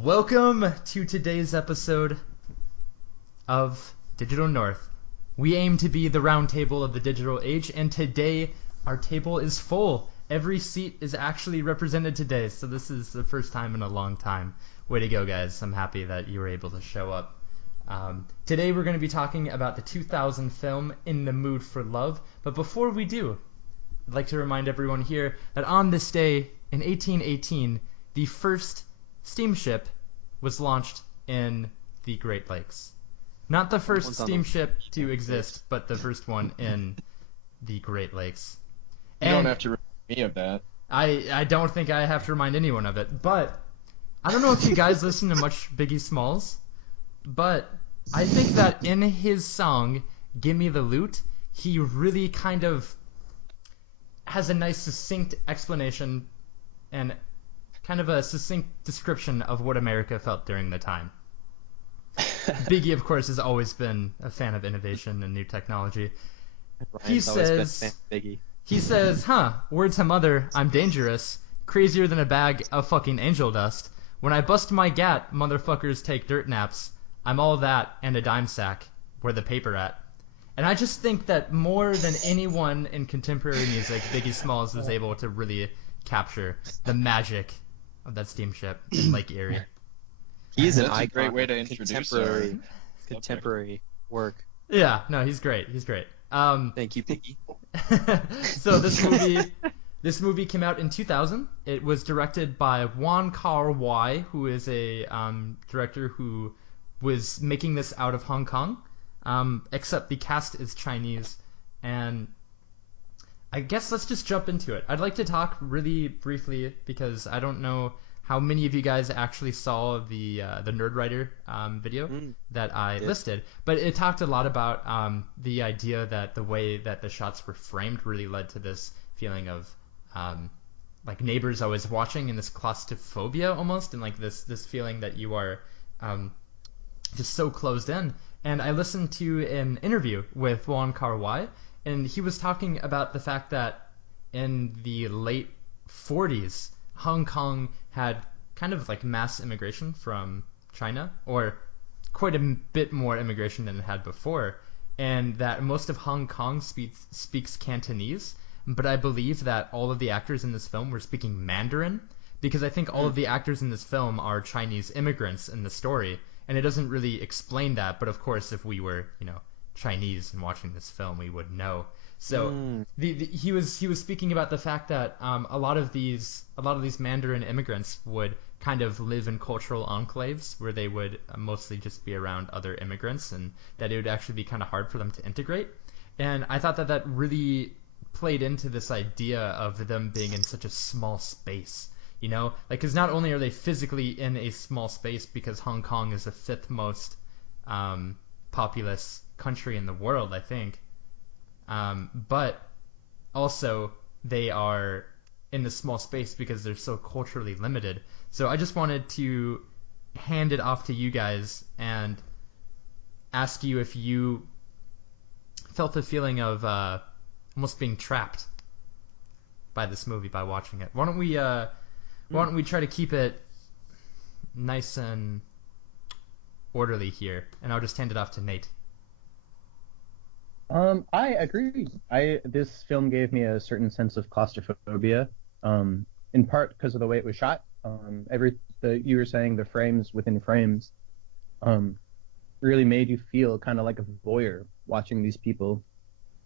Welcome to today's episode of Digital North. We aim to be the round table of the digital age, and today our table is full. Every seat is actually represented today, so this is the first time in a long time. Way to go, guys. I'm happy that you were able to show up. Today we're going to be talking about the 2000 film In the Mood for Love, but before we do, I'd like to remind everyone here that on this day in 1818, the first steamship was launched in the Great Lakes. Not the first steamship to exist, but the first one in the Great Lakes. You don't have to remind me of that. I don't think I have to remind anyone of it, but I don't know if you guys listen to much Biggie Smalls, but I think that in his song, Gimme the Loot, he really kind of has a nice succinct explanation and kind of a succinct description of what America felt during the time. Biggie, of course, has always been a fan of innovation and new technology. He says, word to mother, I'm dangerous, crazier than a bag of fucking angel dust. When I bust my gat, motherfuckers take dirt naps. I'm all that and a dime sack. Where the paper at? And I just think that more than anyone in contemporary music, Biggie Smalls was able to really capture the magic of that steamship in Lake Erie. He's an That's icon. a great way to introduce contemporary work. Yeah, no, he's great. He's great. Thank you, Piggy. So this movie came out in 2000. It was directed by Wong Kar-wai, who is a director who was making this out of Hong Kong, except the cast is Chinese. And I guess let's just jump into it. I'd like to talk really briefly because I don't know how many of you guys actually saw the Nerdwriter video that I listed, but it talked a lot about the idea that the way that the shots were framed really led to this feeling of like neighbors always watching and this claustrophobia almost, and like this feeling that you are just so closed in. And I listened to an interview with Wong Kar-wai, and he was talking about the fact that in the late 40s, Hong Kong had kind of like mass immigration from China, or quite a bit more immigration than it had before, and that most of Hong Kong speaks Cantonese, but I believe that all of the actors in this film were speaking Mandarin, because I think all of the actors in this film are Chinese immigrants in the story, and it doesn't really explain that, but of course if we were, Chinese and watching this film, we would know. So he was speaking about the fact that a lot of these Mandarin immigrants would kind of live in cultural enclaves where they would mostly just be around other immigrants, and that it would actually be kind of hard for them to integrate. And I thought that really played into this idea of them being in such a small space. Because not only are they physically in a small space because Hong Kong is the fifth most populous country in the world, I think, but also they are in this small space because they're so culturally limited. So I just wanted to hand it off to you guys and ask you if you felt the feeling of almost being trapped by this movie by watching it. Why don't we try to keep it nice and orderly here, and I'll just hand it off to Nate. I agree. This film gave me a certain sense of claustrophobia, in part because of the way it was shot. You were saying the frames within frames, really made you feel kind of like a voyeur watching these people.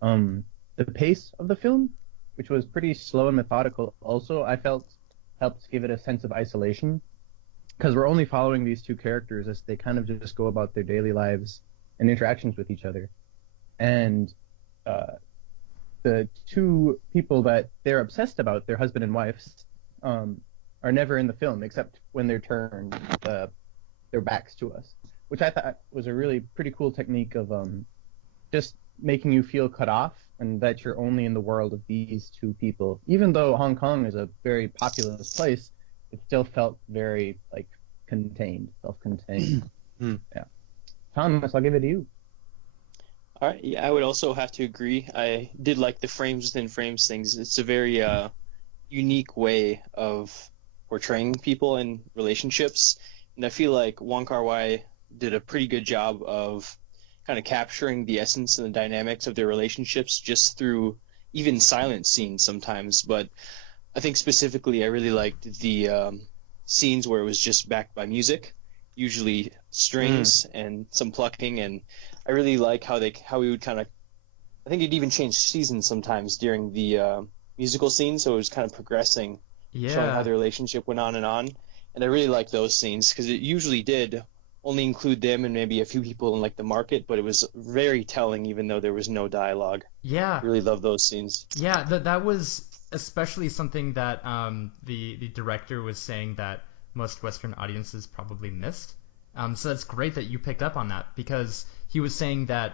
The pace of the film, which was pretty slow and methodical, also I felt helped give it a sense of isolation, because we're only following these two characters as they kind of just go about their daily lives and interactions with each other. And the two people that they're obsessed about, their husband and wives, are never in the film except when they're turned their backs to us, which I thought was a really pretty cool technique of just making you feel cut off and that you're only in the world of these two people. Even though Hong Kong is a very populous place, it still felt very self-contained. Yeah. Thomas, I'll give it to you. All right, yeah, I would also have to agree. I did like the frames within frames things. It's a very unique way of portraying people in relationships, And I feel like Wong Kar-wai did a pretty good job of kind of capturing the essence and the dynamics of their relationships just through even silent scenes sometimes. But I think specifically I really liked the scenes where it was just backed by music, usually strings and some plucking. And I really like how we would kind of, I think it even changed seasons sometimes during the musical scene, so it was kind of progressing, showing how Yeah. the relationship went on. And I really liked those scenes because it usually did only include them and maybe a few people in like the market, but it was very telling even though there was no dialogue. Yeah. Really love those scenes. Yeah, that was especially something that the director was saying that most Western audiences probably missed. So that's great that you picked up on that because he was saying that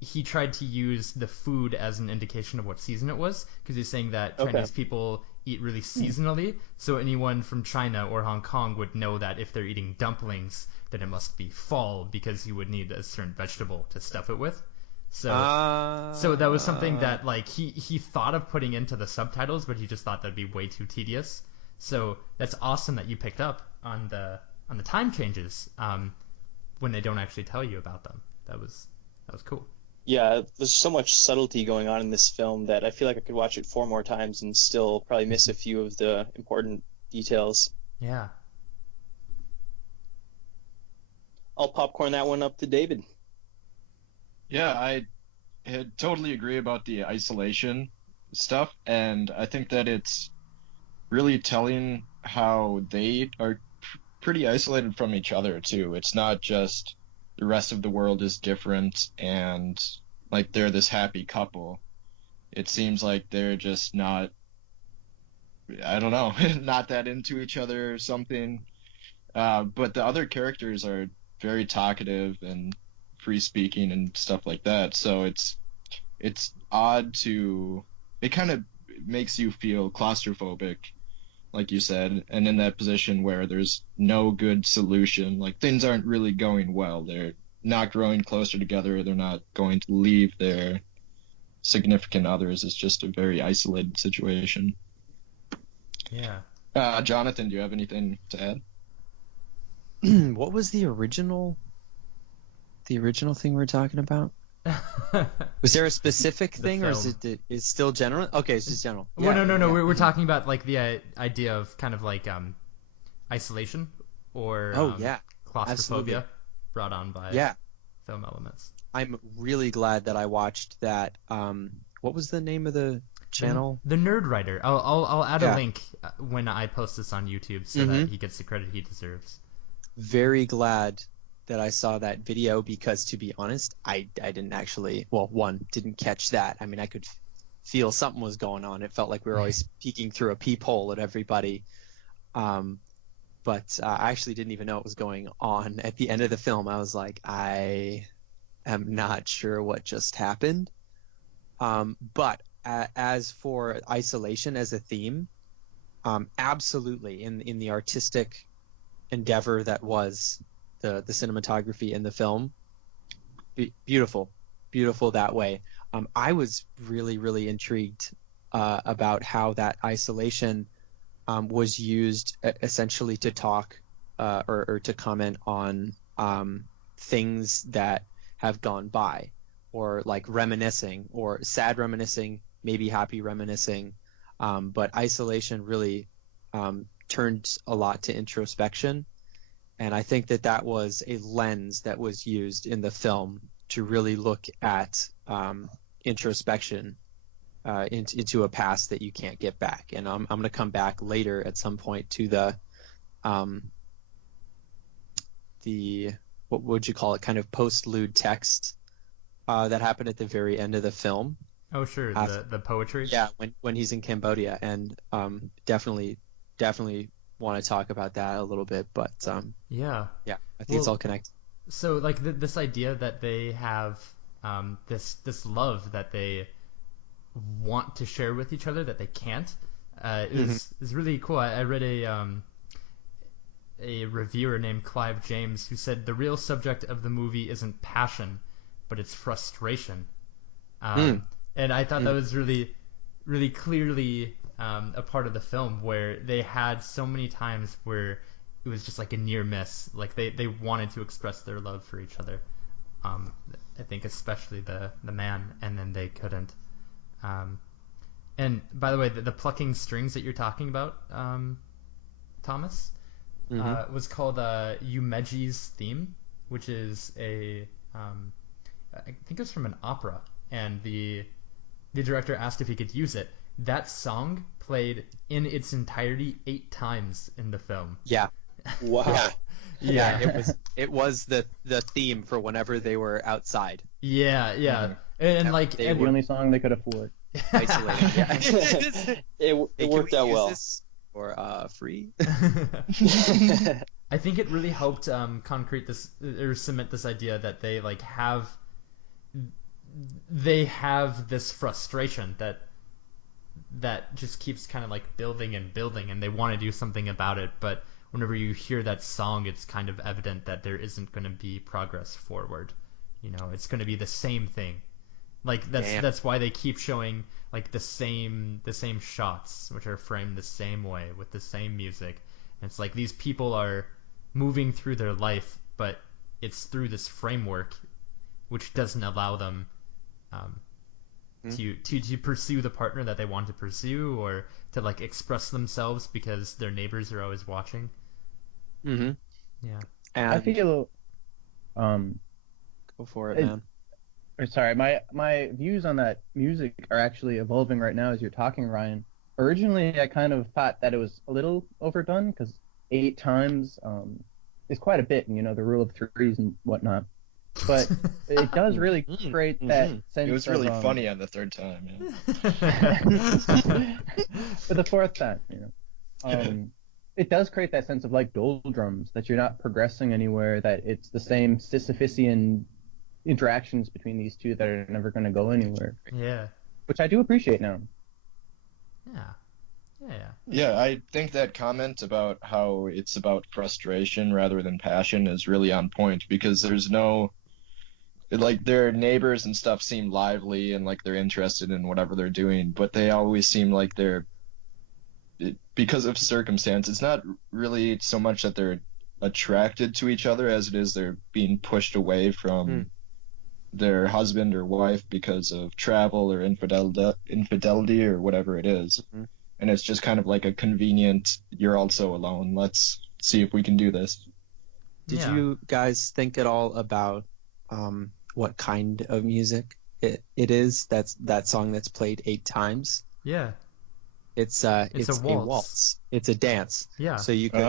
he tried to use the food as an indication of what season it was because he's saying that Okay. Chinese people eat really seasonally, so anyone from China or Hong Kong would know that if they're eating dumplings, then it must be fall because you would need a certain vegetable to stuff it with. So that was something that like he thought of putting into the subtitles, but he just thought that'd be way too tedious. So that's awesome that you picked up on the time changes when they don't actually tell you about them. That was cool. Yeah, there's so much subtlety going on in this film that I feel like I could watch it 4 more times and still probably miss a few of the important details. Yeah. I'll popcorn that one up to David. Yeah, I totally agree about the isolation stuff, and I think that it's really telling how they are pretty isolated from each other too. It's not just the rest of the world is different and like they're this happy couple. It seems like they're just not, I don't know, not that into each other or something. But the other characters are very talkative and free speaking and stuff like that. So it's odd to it kind of makes you feel claustrophobic, like you said, and in that position where there's no good solution, like things aren't really going well. They're not growing closer together. They're not going to leave their significant others. It's just a very isolated situation. Yeah. Jonathan, do you have anything to add? What was the original thing we were talking about? Was there a specific The thing, or film. is still general? Okay, it's just general. Well, Yeah, no. yeah. We're talking about like the idea of kind of like isolation or Oh yeah, absolutely. claustrophobia brought on by Yeah, film elements. I'm really glad that I watched that. What was the name of the channel? The Nerd Writer. I'll add a Yeah. link when I post this on YouTube so that he gets the credit he deserves. Very glad that I saw that video because, to be honest, I didn't actually. Well, one, didn't catch that. I mean, I could feel something was going on. It felt like we were always peeking through a peephole at everybody. But I actually didn't even know what was going on. At the end of the film, I was like, I am not sure what just happened. But as for isolation as a theme, absolutely in the artistic endeavor that was the cinematography in the film, beautiful that way. I was really intrigued about how that isolation was used essentially to talk or to comment on things that have gone by, or like reminiscing, or sad reminiscing, maybe happy reminiscing. But isolation really turned a lot to introspection. And I think that was a lens that was used in the film to really look at introspection into a past that you can't get back. And I'm going to come back later at some point to the what would you call it, kind of postlude text that happened at the very end of the film. Oh sure, the poetry. Yeah, when he's in Cambodia, and definitely want to talk about that a little bit. But Yeah. I think it's all connected. So like this idea that they have this love that they want to share with each other that they can't is really cool. I read a reviewer named Clive James who said the real subject of the movie isn't passion, but it's frustration. And I thought that was really clearly a part of the film where they had so many times where it was just like a near miss. Like they wanted to express their love for each other. I think especially the man, and then they couldn't. And by the way, the plucking strings that you're talking about, Thomas, was called Yumeji's theme, which is I think it was from an opera, and the director asked if he could use it. That song played in its entirety 8 times in the film. Yeah. Wow. Yeah, it was the theme for whenever they were outside. Yeah. And like the only song they could afford. Isolated. Yeah. It worked out well. For free. I think it really helped concrete this or cement this idea that they like have this frustration that just keeps kind of like building and building, and they want to do something about it, but whenever you hear that song, it's kind of evident that there isn't going to be progress forward. You know, it's going to be the same thing. Like that's why they keep showing like the same shots, which are framed the same way with the same music. And it's like these people are moving through their life, but it's through this framework, which doesn't allow them to pursue the partner that they want to pursue, or to like express themselves because their neighbors are always watching. Mm-hmm. Yeah. And I feel go for it, man. Sorry, my views on that music are actually evolving right now as you're talking, Ryan. Originally, I kind of thought that it was a little overdone because 8 times is quite a bit, and you know the rule of threes and whatnot. But it does really create that sense. It was really funny on the 3rd time. Yeah. For the 4th time, you know. It does create that sense of like doldrums, that you're not progressing anywhere, that it's the same Sisyphusian interactions between these two that are never going to go anywhere. Yeah. Which I do appreciate now. Yeah, I think that comment about how it's about frustration rather than passion is really on point, because there's no, like, their neighbors and stuff seem lively and like they're interested in whatever they're doing, but they always seem like because of circumstance, it's not really so much that they're attracted to each other as it is they're being pushed away from their husband or wife because of travel or infidelity or whatever it is. And it's just kind of like a convenient, you're also alone, let's see if we can do this. Did you guys think at all about what kind of music it is? That's that song that's played 8 times. Yeah. It's a waltz. It's a dance. Yeah. So you could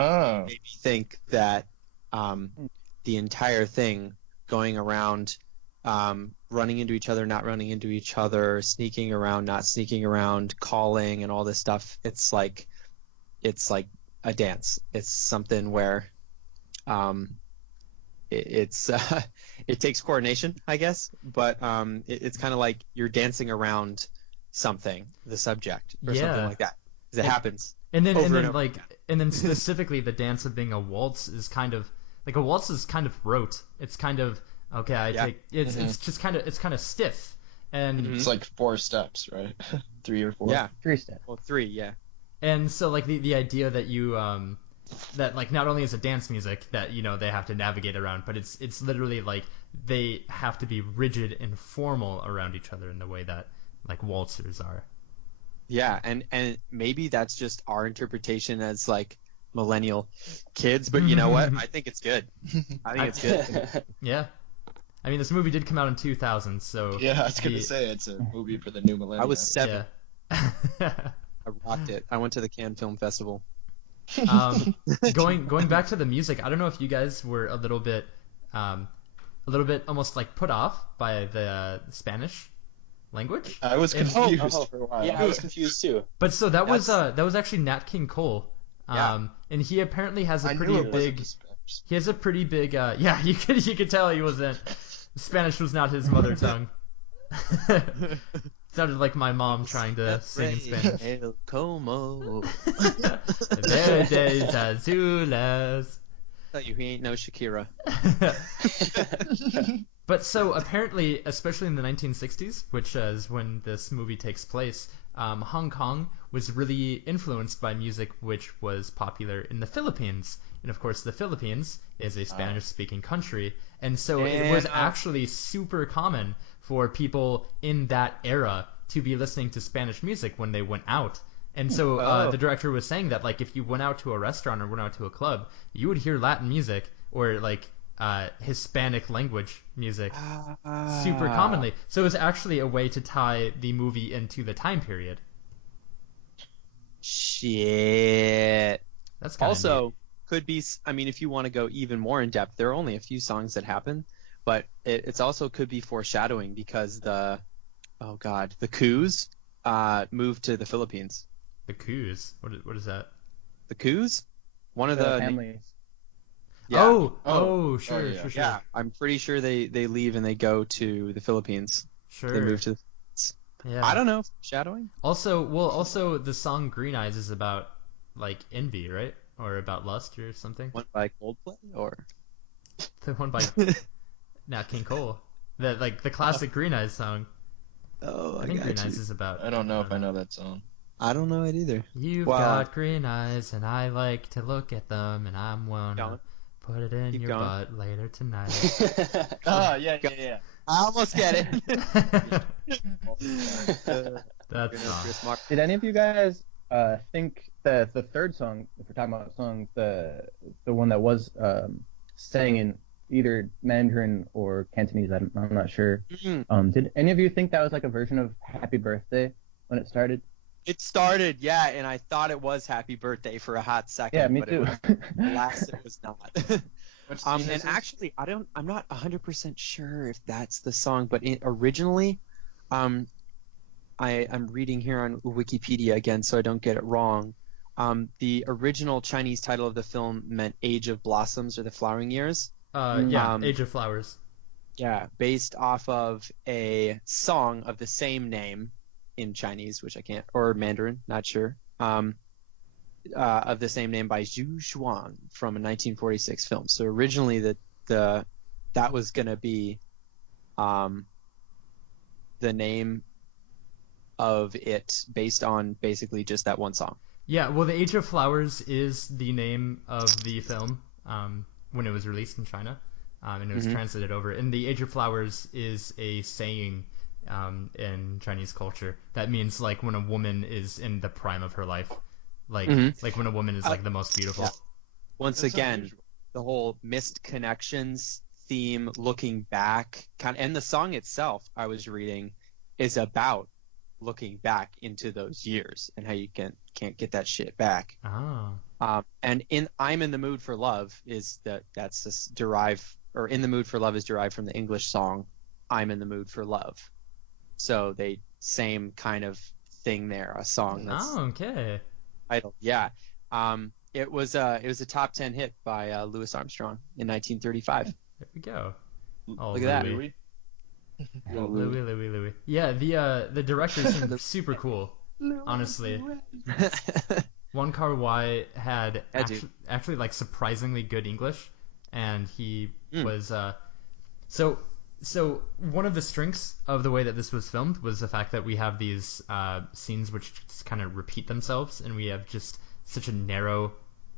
maybe think that the entire thing going around, running into each other, not running into each other, sneaking around, not sneaking around, calling, and all this stuff. It's like a dance. It's something where it takes coordination, I guess, but it's kind of like you're dancing around something, the subject, or something like that. 'Cause it happens. And then specifically the dance of being a waltz is kind of like a waltz is kind of rote. It's kind of it's just kind of stiff, and it's like 4 steps, right? 3 or 4. Yeah, 3 steps. Well, 3, yeah. And so like the idea that you that like not only is it dance music that you know they have to navigate around, but it's literally like they have to be rigid and formal around each other in the way that like waltzers are. Yeah, and maybe that's just our interpretation as like millennial kids, but you know what? I think it's good. I think it's good. Yeah. I mean, this movie did come out in 2000, so... Yeah, I was going to say, it's a movie for the new millennium. I was 7. Yeah. I rocked it. I went to the Cannes Film Festival. Going back to the music, I don't know if you guys were a little bit almost like put off by the Spanish language. I was confused for a while. Yeah, I was confused too. But so that was actually Nat King Cole. And he apparently has a pretty big... He has a pretty big... yeah, you could tell he wasn't... Spanish was not his mother tongue. Sounded like my mom trying to sing in Spanish. El como. Verdes azules. Tell you, he ain't no Shakira. But so apparently, especially in the 1960s, which is when this movie takes place, Hong Kong was really influenced by music which was popular in the Philippines. And of course, the Philippines is a Spanish-speaking country, and so it was actually super common for people in that era to be listening to Spanish music when they went out. And so the director was saying that, like, if you went out to a restaurant or went out to a club, you would hear Latin music or like Hispanic language music super commonly. So it was actually a way to tie the movie into the time period. Shit. That's kind of Also, neat. could be. I mean, if you want to go even more in depth, there are only a few songs that happen, but it's also could be foreshadowing because the Coos moved to the Philippines. The Coos. What is that? The Coos? One of The the family. Yeah. Sure. Yeah, I'm pretty sure they leave and they go to the Philippines. Sure. They move to the Yeah. I don't know, shadowing? Also the song Green Eyes is about like envy, right? Or about lust or something. One by Coldplay or The one by Nat King Cole. The classic Green Eyes song. I think Green Eyes is about. I don't know if I know that song. I don't know it either. You've got green eyes and I like to look at them and I'm gonna put it in your butt later tonight. Oh, yeah. I almost get it. That's smart. Did any of you guys think that the third song, if we're talking about songs, the one that was sang in either Mandarin or Cantonese, I'm not sure. Did any of you think that was like a version of Happy Birthday when it started? It started, yeah, and I thought it was Happy Birthday for a hot second. Yeah, me but too. Alas, it was not. And actually, I'm not 100% sure if that's the song, but originally, I'm reading here on Wikipedia again, so I don't get it wrong. The original Chinese title of the film meant Age of Blossoms or the Flowering Years. Age of Flowers. Yeah, based off of a song of the same name in Chinese, which I can't, or Mandarin, not sure. Of the same name by Zhu Xuan from a 1946 film. So originally that was gonna be the name of it based on basically just that one song. Yeah, well, The Age of Flowers is the name of the film when it was released in China, and it was translated over. And The Age of Flowers is a saying in Chinese culture that means like when a woman is in the prime of her life, like when a woman is like the most beautiful. Yeah. Once again, the whole missed connections theme, looking back, and the song itself I was reading is about looking back into those years and how you can't get that shit back. And in I'm in the mood for love is that's just derived, or in the mood for love is derived from the English song I'm in the mood for love. So they same kind of thing there, a song that's okay. titled. Yeah. It was a top 10 hit by Louis Armstrong in 1935. There we go. Oh, look at that. Louis. Louis. Yeah, the director seemed super cool. Honestly, Wong Kar-wai had actually like surprisingly good English, and he was So one of the strengths of the way that this was filmed was the fact that we have these scenes which just kind of repeat themselves, and we have just such a narrow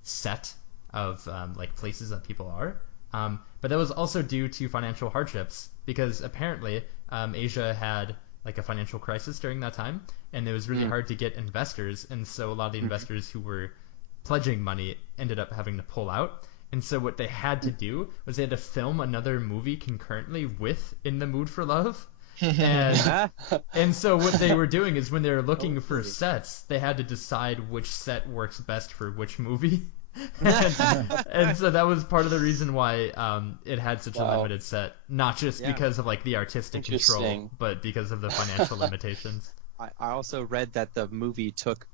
set of like places that people are. But that was also due to financial hardships, because apparently Asia had like a financial crisis during that time, and it was really hard to get investors, and so a lot of the investors who were pledging money ended up having to pull out. And so what they had to do was they had to film another movie concurrently with In the Mood for Love. And so what they were doing is when they were looking for sets, they had to decide which set works best for which movie. and so that was part of the reason why it had such a limited set, not just because of like the artistic control, but because of the financial limitations. I also read that the movie took,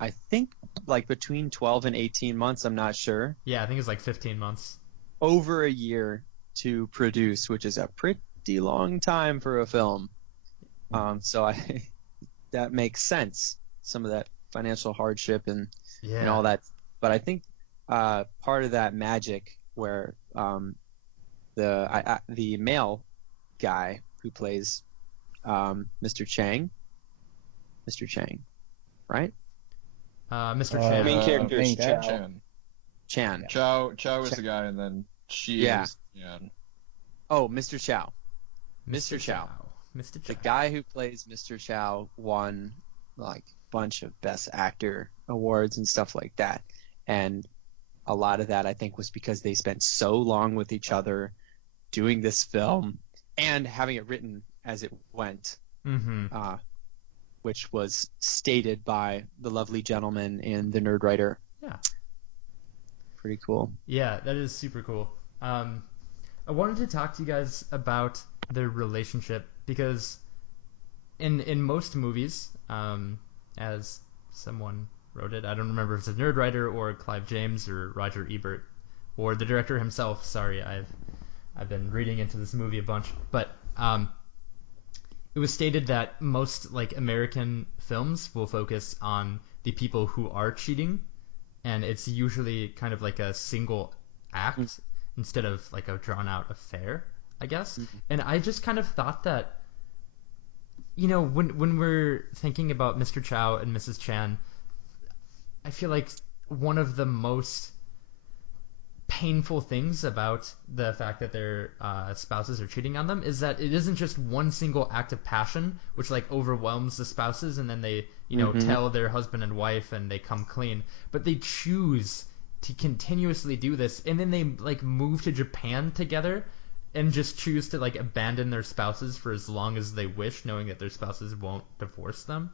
I think, like between 12 and 18 months, I'm not sure. Yeah, I think it's like 15 months. Over a year to produce, which is a pretty long time for a film. So that makes sense. Some of that financial hardship and all that. But I think part of that magic where the male guy who plays Mr. Chang. Mr. Chang, right? Mr. Uh, Chan. Main character is main guy. Chow. Chan. Chow is the guy, and then she Yeah. is Yan. Oh, Mr. Chow. Mr. Chow. Mr. The Chow. guy who plays Mr. Chow won like a bunch of Best Actor awards and stuff like that. And a lot of that I think was because they spent so long with each other doing this film and having it written as it went, Mm-hmm. which was stated by the lovely gentleman in The Nerd Writer. Yeah. Pretty cool. Yeah, that is super cool. I wanted to talk to you guys about their relationship because in most movies, as someone wrote it, I don't remember if it's a Nerd Writer or Clive James or Roger Ebert or the director himself. Sorry, I've been reading into this movie a bunch, but it was stated that most like American films will focus on the people who are cheating, and it's usually kind of like a single act instead of like a drawn out affair, I guess. And I just kind of thought that, you know, when we're thinking about Mr. Chow and Mrs. Chan, I feel like one of the most painful things about the fact that their spouses are cheating on them is that it isn't just one single act of passion which like overwhelms the spouses and then they, you know, tell their husband and wife and they come clean, but they choose to continuously do this, and then they like move to Japan together and just choose to like abandon their spouses for as long as they wish, knowing that their spouses won't divorce them.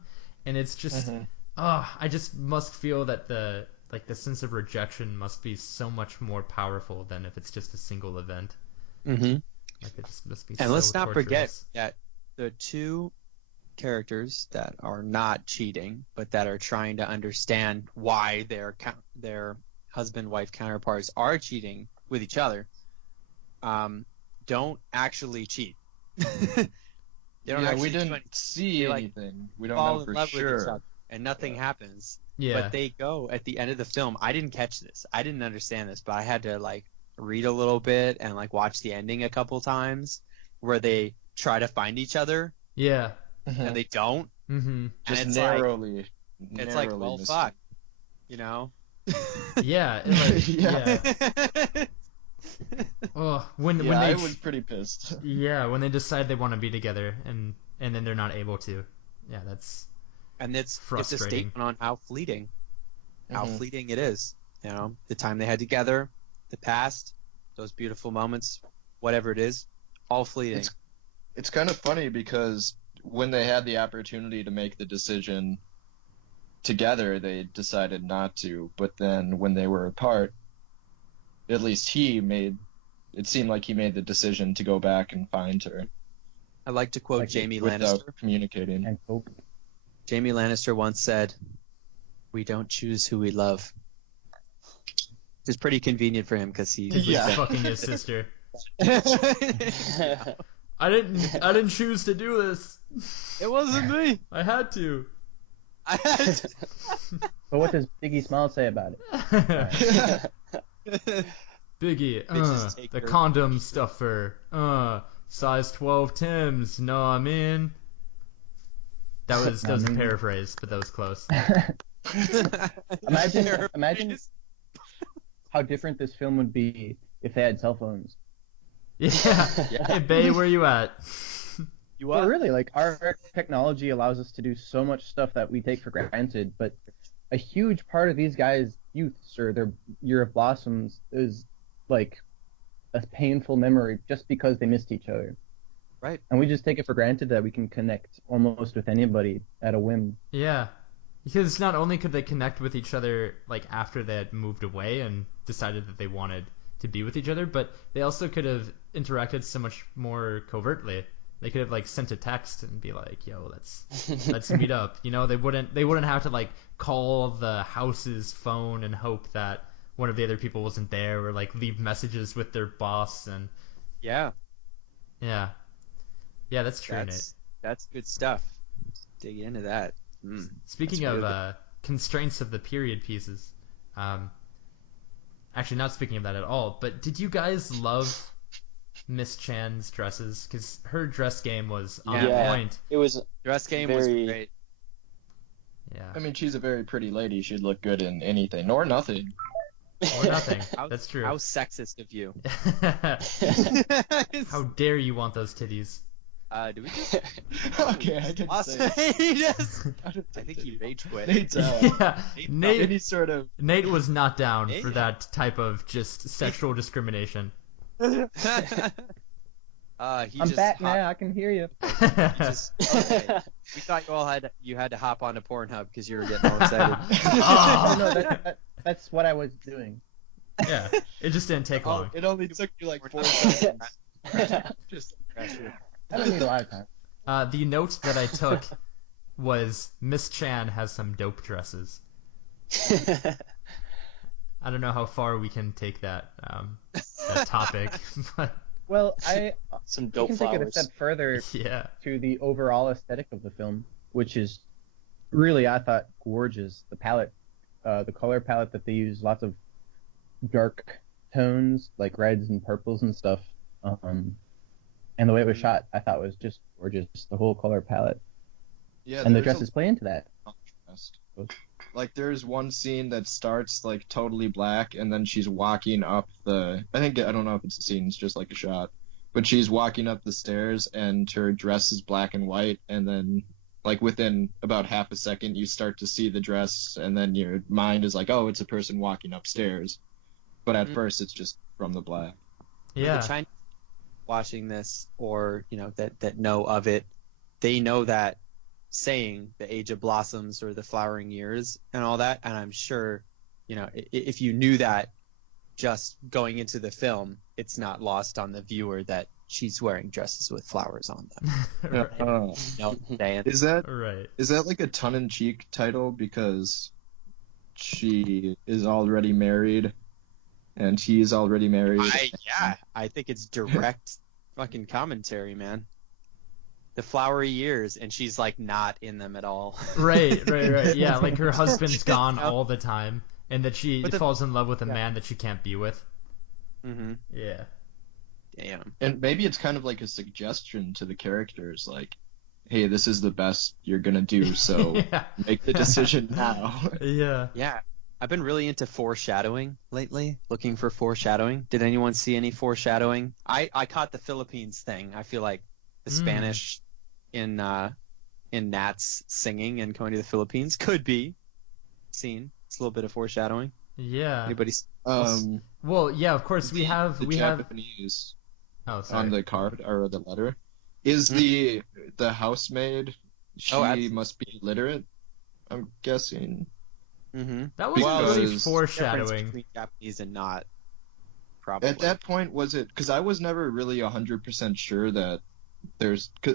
And it's just I just must feel that the sense of rejection must be so much more powerful than if it's just a single event. Mm-hmm. Like it just must be And so let's not forget torturous. that the two characters that are not cheating, but that are trying to understand why their husband-wife counterparts are cheating with each other, don't actually cheat. They don't Yeah, actually we do didn't anything. see They, like, anything. We don't fall know in for love with each sure. other, and nothing happens. Yeah. But they go at the end of the film. I didn't catch this. I didn't understand this, but I had to like read a little bit and like watch the ending a couple times where they try to find each other Yeah. and they don't. Mm-hmm. Just it's narrowly. It's like, well, missed fuck, you know? Yeah. And, like, Yeah. yeah. Oh, when Yeah, they I was pretty pissed. yeah, when they decide they want to be together and then they're not able to. Yeah, that's And it's a frustrating. statement on how fleeting Mhm. it is. You know, the time they had together, the past, those beautiful moments, whatever it is, all fleeting. It's kind of funny because when they had the opportunity to make the decision together, they decided not to. But then when they were apart, at least it seemed like he made the decision to go back and find her I like to quote Like Jamie without Lannister. communicating. And hope. Jamie Lannister once said, "We don't choose who we love." It's pretty convenient for him because he Yeah. was fucking his sister. Yeah. I didn't choose to do this. It wasn't me. I had to. I had to. But what does Biggie Smalls say about it? Biggie, Bitches take the her- condom stuffer, size 12 Tims, know what I mean? That was a paraphrase, but that was close. Imagine how different this film would be if they had cell phones. Yeah. Hey, Bay, where you at? You But are really, like, our technology allows us to do so much stuff that we take for granted, but a huge part of these guys' youths or their year of blossoms is like a painful memory just because they missed each other. right. And we just take it for granted that we can connect almost with anybody at a whim. Yeah. Because not only could they connect with each other like after they had moved away and decided that they wanted to be with each other, but they also could have interacted so much more covertly. They could have like sent a text and be like, "Yo, let's meet up." You know, they wouldn't have to like call the house's phone and hope that one of the other people wasn't there, or like leave messages with their boss. And Yeah, yeah, that's true, Nate. that's good stuff. Dig into that. Speaking That's of really constraints of the period pieces, actually not speaking of that at all, but did you guys love Miss Chan's dresses because her dress game was on Yeah. point. It was Dress game very- was great. Yeah, I mean, she's a very pretty lady. She'd look good in anything or nothing. or nothing. How, That's true. How sexist of you. How dare you want those titties? Do we just? Okay, I can Awesome. say. Yes. I I think he rage quit. Nate's out. Yeah, Nate. Any sort of. Nate was not down Nate? for that type of just sexual discrimination. He I'm just back hopped- now. I can hear you. he just- okay. We thought you had to hop onto Pornhub because you were getting all excited. Oh, no, that's what I was doing. Yeah, it just didn't take long. It only took you like 4 seconds. Just I don't need a lot of time. The note that I took was Miss Chan has some dope dresses. I don't know how far we can take that topic, but Well, I some you dope can take it a flowers. step further yeah. to the overall aesthetic of the film, which is really, I thought, gorgeous. The palette, the color palette that they use, lots of dark tones like reds and purples and stuff. And the way it was shot, I thought was just gorgeous. The whole color palette Yeah, and the there's a dresses play into that. contrast. Like there's one scene that starts like totally black, and then she's walking up the. I don't know if it's a scene, it's just like a shot, but she's walking up the stairs, and her dress is black and white, and then like within about half a second, you start to see the dress, and then your mind is like, oh, it's a person walking upstairs, but at first it's just from the black. Yeah. The Chinese watching this, or that know of it, they know that saying the age of blossoms or the flowering years and all that, and I'm sure if you knew that just going into the film, it's not lost on the viewer that she's wearing dresses with flowers on them. Right. No, saying Is that Right. like a tongue-in-cheek title because she is already married and he's already married? I think it's direct fucking commentary, man. The flowery years, and she's like not in them at all. Right. Yeah, like her husband's gone all the time, and that she But the- falls in love with a man that she can't be with. Mm-hmm. Yeah. Damn. And maybe it's kind of like a suggestion to the characters, like, hey, this is the best you're gonna do, so Yeah. make the decision now. Yeah. Yeah. I've been really into foreshadowing lately, looking for foreshadowing. Did anyone see any foreshadowing? I caught the Philippines thing. I feel like the Spanish in Nat's singing and going to the Philippines could be seen. It's a little bit of foreshadowing. Yeah. Anybody? Well, yeah, of course we have the we have Japanese Oh, sorry. on the card or the letter is the housemaid. She absolutely. must be illiterate, I'm guessing. Mm-hmm. That was really Because- foreshadowing. Between Japanese and not. Probably. At that point, was it? Because I was never really 100% sure that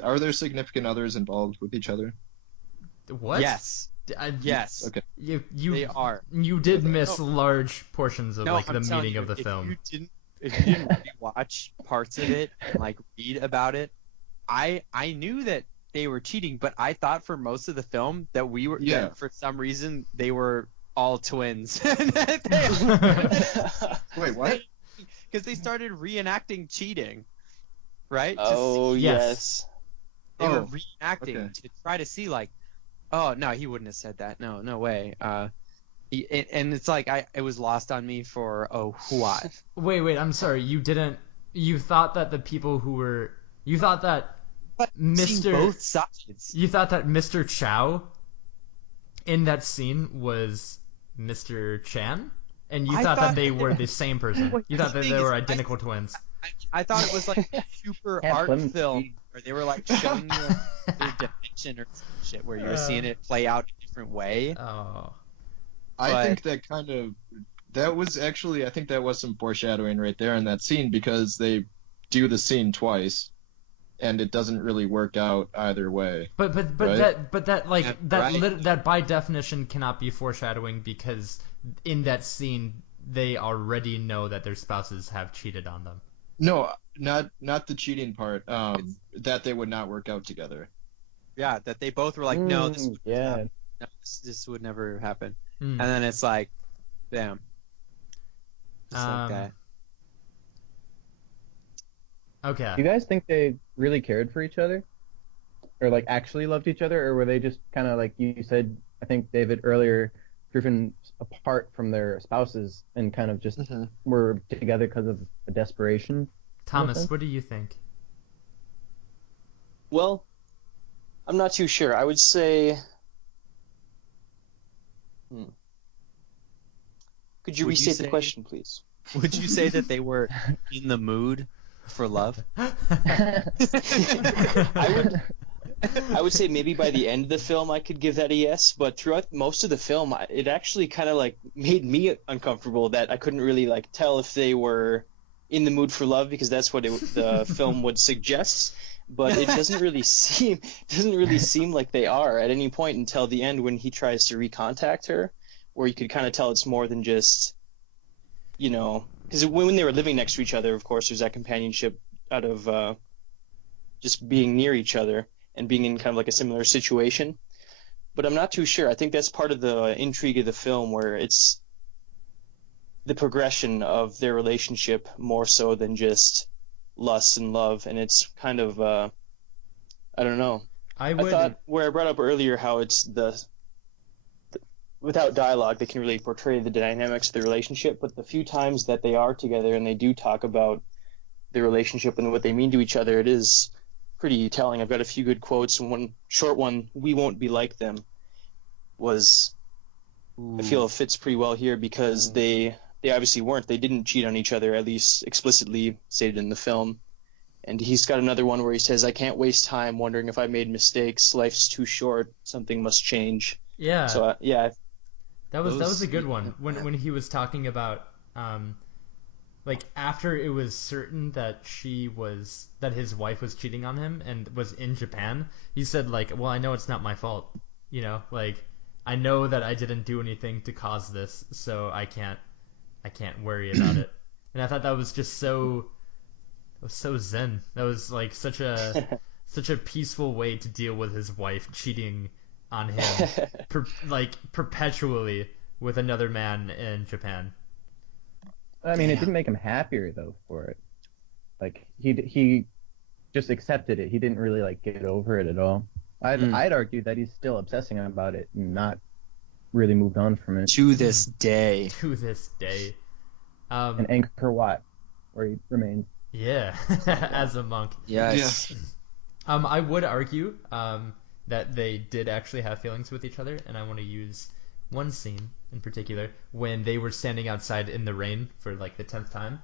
are there significant others involved with each other? What? Yes. Yes. Okay. They are. You did miss large portions of No, like I'm the telling meaning you, of the film. If you didn't rewatch parts of it and like read about it, I knew that they were cheating, but I thought for most of the film that that for some reason they were all twins. Wait, what? Because they started reenacting cheating, right? Oh, Yes. They were Oh, reenacting okay. to try to see like, oh no, he wouldn't have said that. No way. And it's like it was lost on me for why? Wait, I'm sorry. You thought that the people who were you thought that Seeing Mr. both sides. You thought that Mr. Chow in that scene was Mr. Chan? And you I thought that thought- they were the same person. Well, You thought the that thing they is, were identical twins. I thought it was like a super Can't art blame film where they were like showing you their dimension or some shit where you were seeing it play out a different way. Oh. I think that was actually, I think that was some foreshadowing right there in that scene, because they do the scene twice and it doesn't really work out either way. But Right? that by definition cannot be foreshadowing, because in that scene they already know that their spouses have cheated on them. No, not the cheating part. That they would not work out together. Yeah, that they both were like, no, this would yeah. happen. No, this would never happen. Mm. And then it's like, damn. Just like that. Okay. Do you guys think they really cared for each other? Or like actually loved each other? Or were they just kind of like you said, I think David earlier, driven apart from their spouses and kind of just Mhm. were together because of a desperation? Thomas, what do you think? Well, I'm not too sure. I would say. Could you Would you restate the say- question, please? Would you say that they were in the mood for love? I would say maybe by the end of the film I could give that a yes, but throughout most of the film it actually kind of like made me uncomfortable that I couldn't really like tell if they were in the mood for love because that's what the film would suggest, but it doesn't really seem like they are at any point until the end when he tries to recontact her, where you could kind of tell it's more than just, because when they were living next to each other, of course, there's that companionship out of just being near each other and being in kind of like a similar situation. But I'm not too sure. I think that's part of the intrigue of the film, where it's the progression of their relationship more so than just lust and love. And it's kind of, I don't know. I I thought where I brought up earlier how it's without dialogue, they can really portray the dynamics of the relationship. But the few times that they are together and they do talk about their relationship and what they mean to each other, it is pretty telling. I've got a few good quotes, and one short one, "We won't be like them," was I feel it fits pretty well here because they obviously weren't. They didn't cheat on each other, at least explicitly stated in the film. And he's got another one where he says, "I can't waste time wondering if I made mistakes. Life's too short. Something must change." Yeah. So That was a good one when he was talking about like after it was certain that his wife was cheating on him and was in Japan. He said like, "Well, I know it's not my fault. Like I know that I didn't do anything to cause this, so I can't worry about it." And I thought that was just so zen. That was like such a peaceful way to deal with his wife cheating on him perpetually with another man in Japan. I mean, it didn't make him happier though for it. Like he just accepted it. He didn't really like get over it at all. I'd argue that he's still obsessing about it and not really moved on from it. To this day. To this day. And Angkor Wat, where he remains. Yeah, as a monk. Yes. Yeah. I would argue that they did actually have feelings with each other, and I want to use one scene in particular when they were standing outside in the rain for like the 10th time.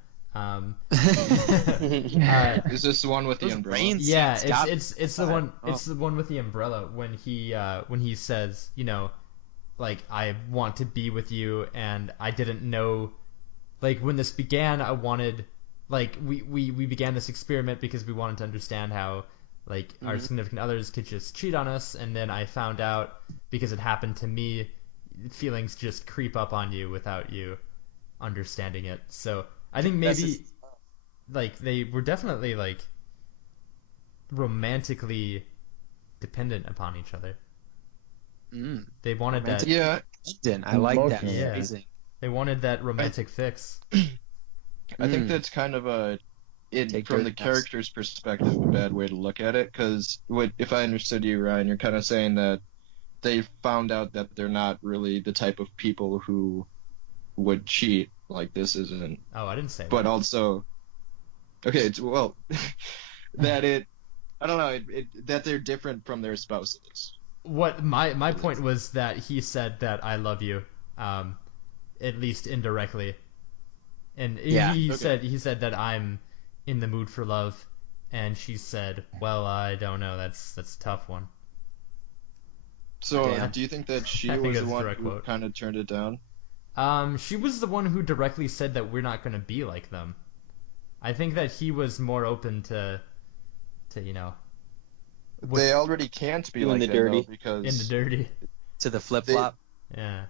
Is this the one with the Those umbrella? rain Yeah, scenes got it's the one it's the one with the umbrella when he says, like I want to be with you, and I didn't know, like when this began, I wanted, like we began this experiment because we wanted to understand how like our significant others could just cheat on us, and then I found out because it happened to me, feelings just creep up on you without you understanding it. So I think maybe like they were definitely like romantically dependent upon each other. They wanted that. Yeah, I like that. Emotional. Yeah. Amazing. They wanted that romantic fix. I think that's kind of from the character's perspective, a bad way to look at it. Because if I understood you, Ryan, you're kind of saying that they found out that they're not really the type of people who would cheat. Like this isn't. Oh, I didn't say But that. also, okay, that I don't know, that they're different from their spouses. What my point was that he said that I love you, at least indirectly, and he said that I'm in the mood for love, and she said, "Well, I don't know. That's a tough one." So, Damn. do you think that she I think was the that's a one direct who quote. kind of turned it down? She was the one who directly said that we're not going to be like them. I think that he was more open to They already can't be Doing like the that dirty. though, because in the dirty. To the flip flop. Yeah.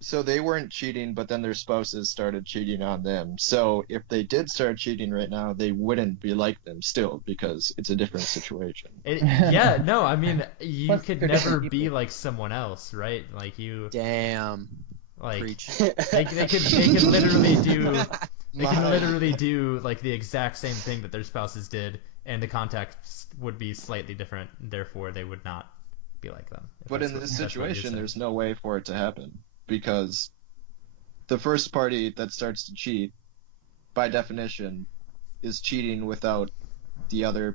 so they weren't cheating, but then their spouses started cheating on them. So if they did start cheating right now, they wouldn't be like them still because it's a different situation. Yeah, no, I mean, you Plus, could they're never different be people. like someone else, right? Like you, Damn. like Preach. they could literally do They can literally do like the exact same thing that their spouses did, and the context would be slightly different. Therefore, they would not be like them. But in this situation, there's no way for it to happen because the first party that starts to cheat, by definition, is cheating without the other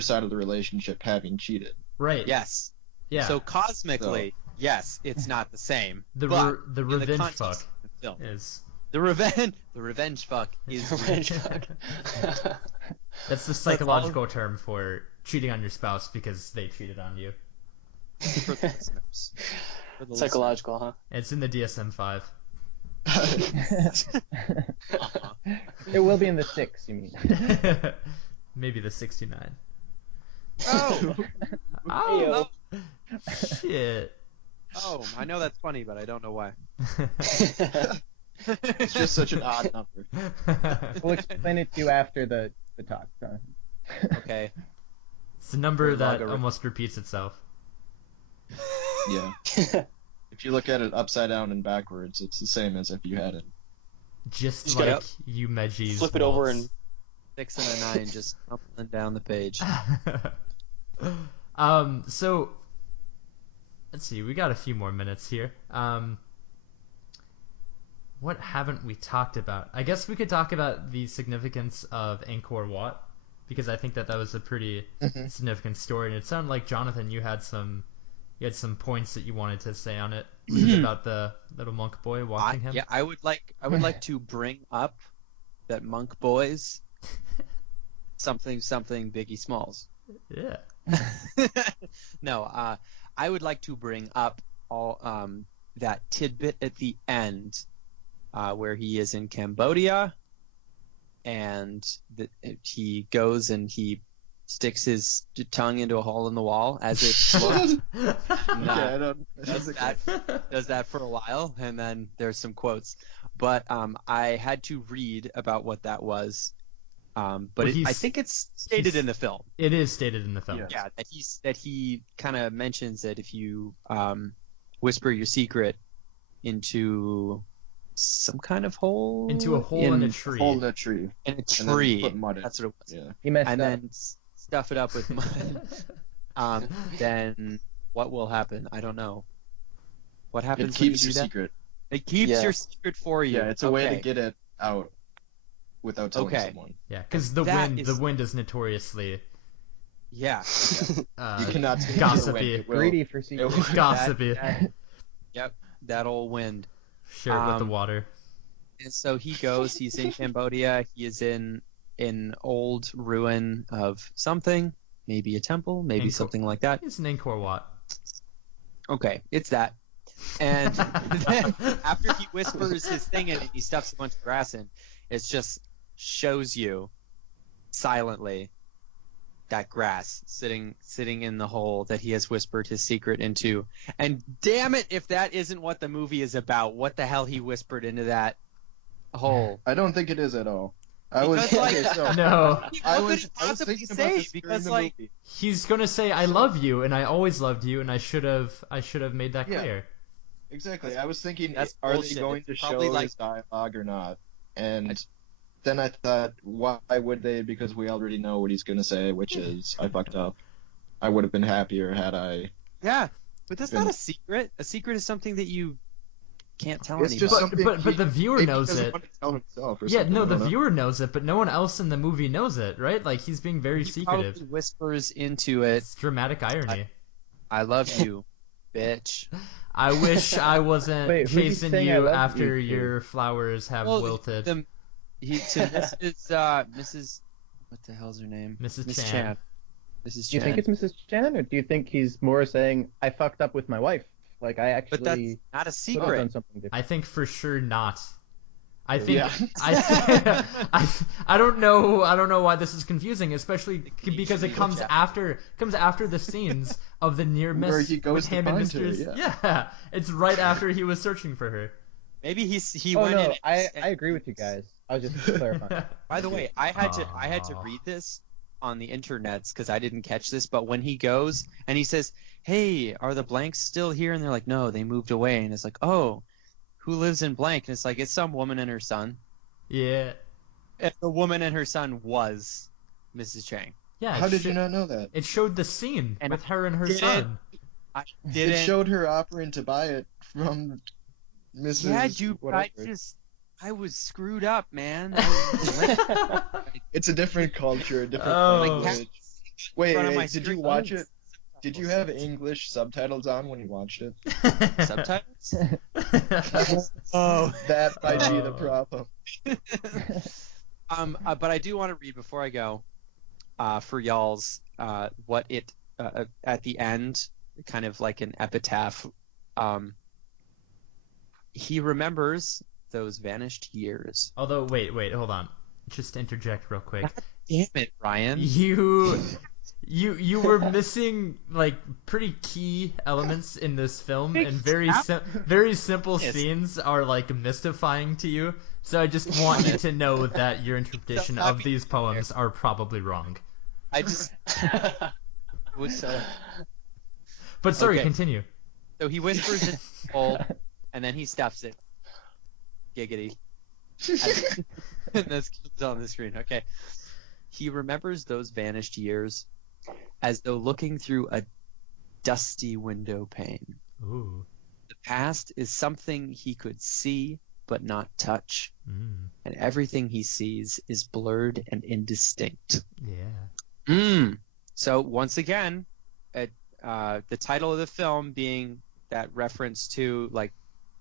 side of the relationship having cheated. Right. Yes. Yeah. So cosmically, yes, it's not the same. The revenge fuck is the revenge fuck is Revenge fuck. that's the psychological term for cheating on your spouse because they cheated on you. for the listeners. For the Psychological, huh? It's in the DSM-5. It will be in the 6, you mean? Maybe the 69. listeners. Oh, shit. Oh, I know that's funny, but I don't know why. It's just such an odd number. We'll explain it to you after the talk. Okay. It's a number that Logarithm. almost repeats itself. Yeah. If you look at it upside down and backwards, it's the same as if you had it. Just Just like gotta you Megis. flip it over and 6 and a 9 just crumpling down the page. So let's see, we got a few more minutes here. What haven't we talked about? I guess we could talk about the significance of Angkor Wat, because I think that was a pretty significant story, and it sounded like, Jonathan, you had some points that you wanted to say on it. Was it about the little monk boy watching him? Yeah, I would like to bring up that monk boys something Biggie Smalls. Yeah. No, I would like to bring up all that tidbit at the end where he is in Cambodia and he goes and he sticks his tongue into a hole in the wall as if does that for a while, and then there's some quotes. But I had to read about what that was. But I think it's stated in the film. It is stated in the film. Yeah, that he kind of mentions that if you whisper your secret into some kind of hole, Into a hole in a tree. Hole in a tree. in a And tree, then put mud in. that's what it was. Yeah. He messed And up. then stuff it up with mud. Then what will happen? I don't know. What happens It when you keeps do your that? secret. It keeps Yeah. your secret for you. Yeah, it's a way to Okay. get it out without telling Okay. someone. Yeah, because the That wind is- is notoriously Yeah. You cannot speak to the gossipy. wind. It will- Greedy for it secrets. will- Gossipy. Yep. That old wind. Share it with the Um, water. And so he goes. He's in Cambodia. He is in an old ruin of something, maybe a temple, maybe Angkor- something like that. It's an Angkor Wat. Okay, it's that. And then after he whispers his thing in and he stuffs a bunch of grass in, it just shows you silently that grass sitting in the hole that he has whispered his secret into. And damn it, if that isn't what the movie is about, what the hell he whispered into that hole? I don't think it is at all. I was Because, like- okay, so No. What I could was it possibly thinking about say? this during Because the like, movie. He's gonna say, "I love you," and I always loved you, and I should have made that Yeah. clear. Exactly. I was thinking, That's are bullshit. they going to It's probably show like- his dialogue or not? And then I thought, why would they? Because we already know what he's going to say, which is, I fucked up. I would have been happier had I. yeah, but that's Been- not a secret. A secret is something that you can't tell It's anybody. just something But the viewer maybe knows he doesn't it. want to tell himself or Yeah, something, no, I the don't know. viewer knows it, but no one else in the movie knows it, right? Like, he's being very He secretive. probably whispers into it, It's dramatic irony. I love you, bitch. I wish I wasn't Wait, who's he chasing saying I you love after you to? your flowers have wilted. To Mrs. What the hell's her name? Mrs. Miss Chan. Mrs. Do you think Chan. it's Mrs. Chan, or do you think he's more saying, I fucked up with my wife? Like, I actually But that's not a could have secret. done something different. I think for sure not. I think Yeah. I don't know why this is confusing, especially Can you because show it me comes what after the scenes of the near miss Where he goes with to him and find her, Mr. yeah. It's right after he was searching for her. Maybe he Oh went in. no, I and- agree with you guys. I was just clarifying. By the way, I had to read this on the internets because I didn't catch this. But when he goes and he says, "Hey, are the blanks still here?" and they're like, "No, they moved away." And it's like, "Oh, who lives in blank?" And it's like, it's some woman and her son. Yeah. And the woman and her son was Mrs. Chang. Yeah. How did you not know that? It showed the scene And with her and her did. son. I It didn't. showed her offering to buy it from Mrs. Yeah, dude. whatever. I was screwed up, man. It's a different culture, a different Oh. language. Wait, front of my did you screen. watch it? Did you have English subtitles on when you watched it? Subtitles? Oh. That might be the Oh. problem. But I do want to read before I go, for y'all's, what it at the end, kind of like an epitaph. He remembers those vanished years. Although, wait, hold on. Just to interject real quick. Damn it, Ryan. You were missing like pretty key elements in this film, and very simple scenes are like mystifying to you. So I just want you to know that your interpretation of these poems are probably wrong. I just was But sorry, Okay. continue. So he whispers it old, and then he stuffs it. Giggity. And this comes on the screen. Okay. He remembers those vanished years as though looking through a dusty window pane. Ooh. The past is something he could see but not touch, and everything he sees is blurred and indistinct. Yeah. So once again, the title of the film being that reference to like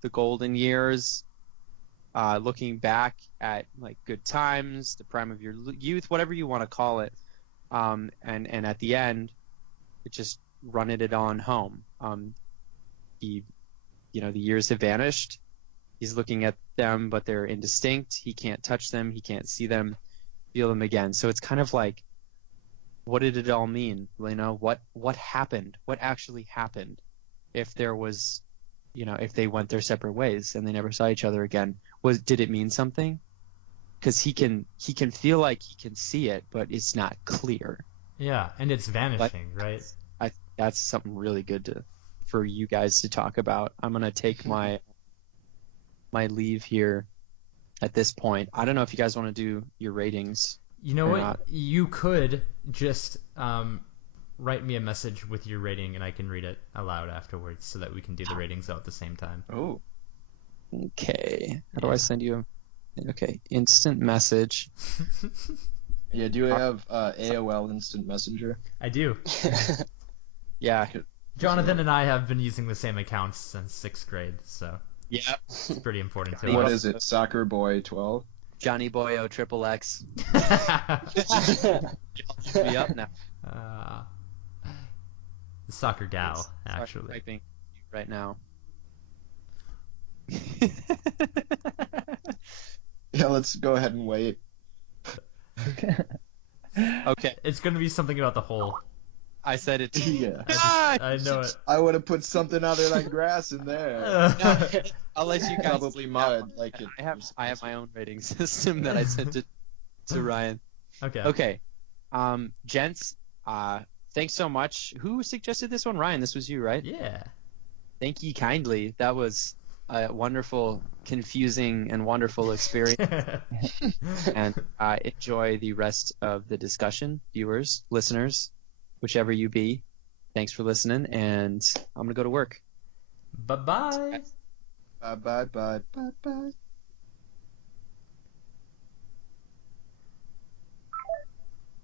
the golden years, looking back at like good times, the prime of your youth, whatever you want to call it, and at the end, it just running it on home. The years have vanished. He's looking at them, but they're indistinct. He can't touch them. He can't see them, feel them again. So it's kind of like, what did it all mean? You know, what happened? What actually happened? If there was, if they went their separate ways and they never saw each other again, did it mean something? Because he can feel like he can see it, but it's not clear. Yeah, and it's vanishing, right? That's something really good for you guys to talk about. I'm gonna take my leave here at this point. I don't know if you guys want to do your ratings. You know or what? not. You could just write me a message with your rating, and I can read it aloud afterwards, so that we can do the ratings all at the same time. Oh. Okay. How do I send you okay, instant message. Yeah, do you have AOL Instant Messenger? I do. Yeah. Jonathan and I have been using the same accounts since 6th grade, so Yeah. it's pretty important to What us. is it? Soccer Boy 12? Johnny Boyo Triple X. Be up now. The soccer gal, Start actually. typing right now. Yeah, let's go ahead and wait. Okay. It's going to be something about the hole. I said it. Yeah. I know it. I would have put something other than grass in there. I'll let you guys. Probably mud, like it. I have my own rating system that I sent to Ryan. Okay. Okay. Gents, thanks so much. Who suggested this one? Ryan, this was you, right? Yeah. Thank you kindly. That was a wonderful, confusing, and wonderful experience. And enjoy the rest of the discussion, viewers, listeners, whichever you be. Thanks for listening, and I'm going to go to work. Bye-bye. Bye.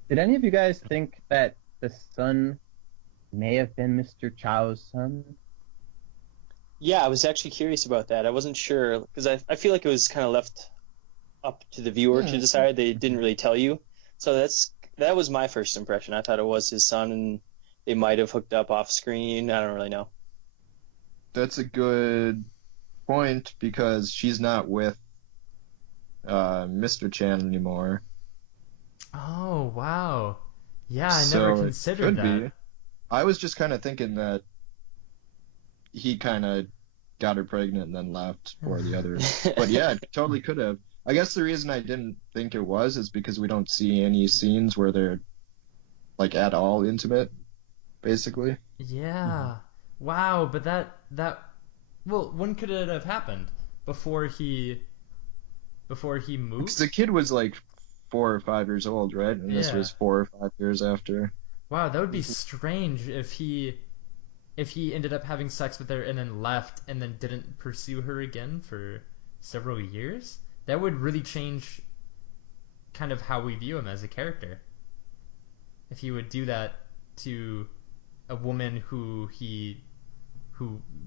Did any of you guys think that the son may have been Mr. Chow's son? Yeah, I was actually curious about that. I wasn't sure because I feel like it was kind of left up to the viewer to decide. They didn't really tell you. So that was my first impression. I thought it was his son, and they might have hooked up off screen. I don't really know. That's a good point because she's not with Mr. Chan anymore. Oh, wow. Yeah, I So never it considered could that. be. I was just kind of thinking that he kind of got her pregnant and then left for the other. But yeah, it totally could have. I guess the reason I didn't think it was is because we don't see any scenes where they're like at all intimate, basically. Yeah. Wow, but that well, when could it have happened? Before he before he Because moved. the kid was like 4 or 5 years old, right? And this Yeah. was 4 or 5 years after. Wow, that would be strange if he ended up having sex with her and then left and then didn't pursue her again for several years. That would really change kind of how we view him as a character. If he would do that to a woman who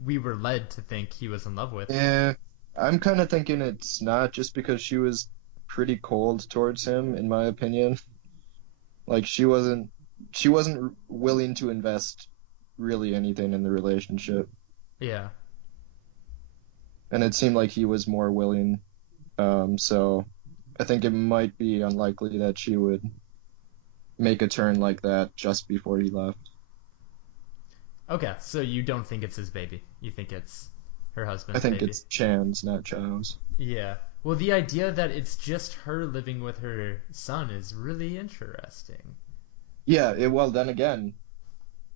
we were led to think he was in love with. Yeah, I'm kind of thinking it's not just because she was pretty cold towards him, in my opinion. Like she wasn't willing to invest really anything in the relationship, Yeah. and it seemed like he was more willing. So I think it might be unlikely that she would make a turn like that just before he left. Okay, so you don't think it's his baby. You think it's her I husband's think baby. it's Chan's, not Chow's. Yeah. Well, the idea that it's just her living with her son is really interesting. Yeah, well, then again,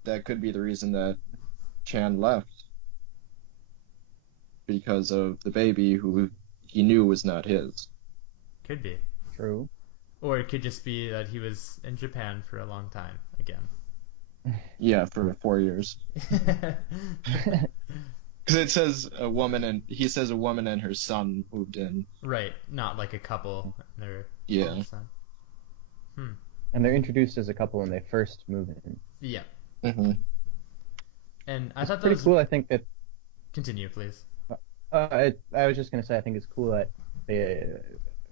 that could be the reason that Chan left because of the baby who he knew was not his. Could be. True. Or it could just be that he was in Japan for a long time again. Yeah, for 4 years. Because it says a woman and he says a woman and her son moved in. Right, not like a couple. They're Yeah. son. And they're introduced as a couple when they first move in. Yeah. hmm And I It's thought that pretty was. cool. I think that Continue, please. I was just gonna say I think it's cool that the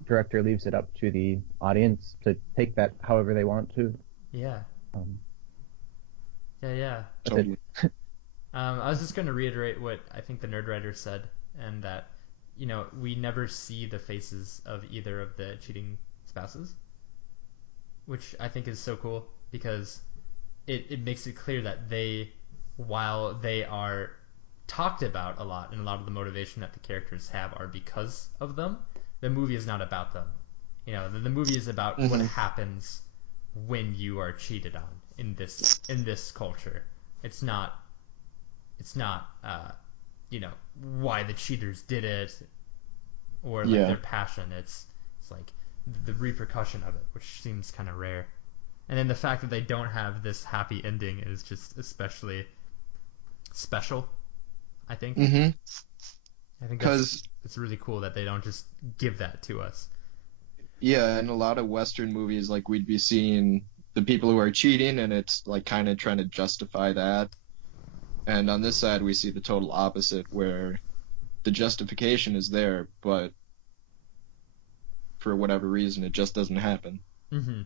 director leaves it up to the audience to take that however they want to. Yeah. Um, Yeah. that's Totally. it. I was just going to reiterate what I think the nerd writer said, and that, we never see the faces of either of the cheating spouses, which I think is so cool because it makes it clear that while they are talked about a lot and a lot of the motivation that the characters have are because of them, the movie is not about them. The movie is about what happens when you are cheated on in this culture. It's not why the cheaters did it or like Yeah. their passion. It's like the repercussion of it, which seems kind of rare. And then the fact that they don't have this happy ending is just especially special, I think. hmm I think Because, it's really cool that they don't just give that to us. yeah, in a lot of Western movies, like we'd be seeing the people who are cheating and it's like kind of trying to justify that. And on this side, we see the total opposite where the justification is there, but for whatever reason, it just doesn't happen. Mm-hmm.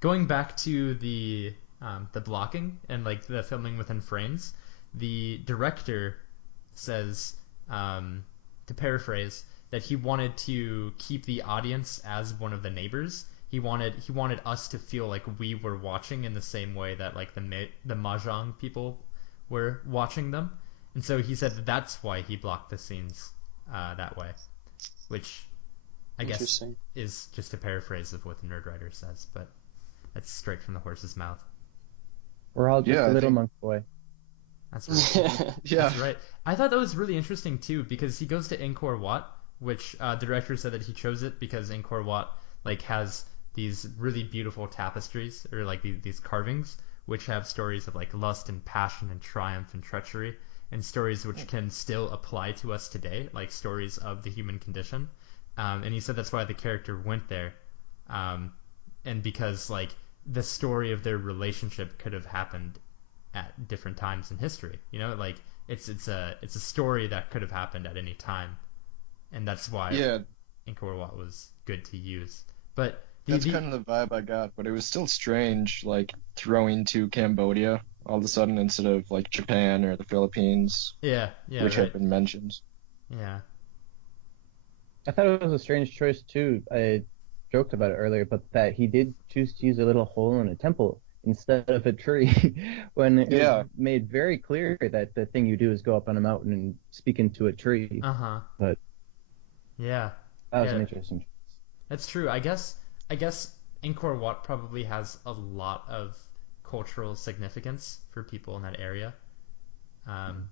Going back to the blocking and like the filming within frames, the director says, to paraphrase, that he wanted to keep the audience as one of the neighbors. He wanted us to feel like we were watching in the same way that like the mahjong people were watching them, and so he said that that's why he blocked the scenes that way, which I guess Interesting. is just a paraphrase of what the nerd writer says, but that's straight from the horse's mouth. We're all just Yeah, a I little think. monk boy. That's right. Yeah. That's right. I thought that was really interesting too because he goes to Angkor Wat, which the director said that he chose it because Angkor Wat like has these really beautiful tapestries or like these carvings which have stories of like lust and passion and triumph and treachery and stories which can still apply to us today, like stories of the human condition. And he said that's why the character went there, um, and because like the story of their relationship could have happened at different times in history. Like it's a story that could have happened at any time, and that's why Yeah, Angkor Wat was good to use. But that's kind of the vibe I got, but it was still strange, like throwing to Cambodia all of a sudden instead of like Japan or the Philippines, yeah, which right, have been mentioned. yeah, I thought it was a strange choice too. I joked about it earlier, but that he did choose to use a little hole in a temple instead of a tree, when it was Yeah, made very clear that the thing you do is go up on a mountain and speak into a tree. uh-huh, But yeah, that was yeah. an interesting. That's true. I guess Angkor Wat probably has a lot of cultural significance for people in that area.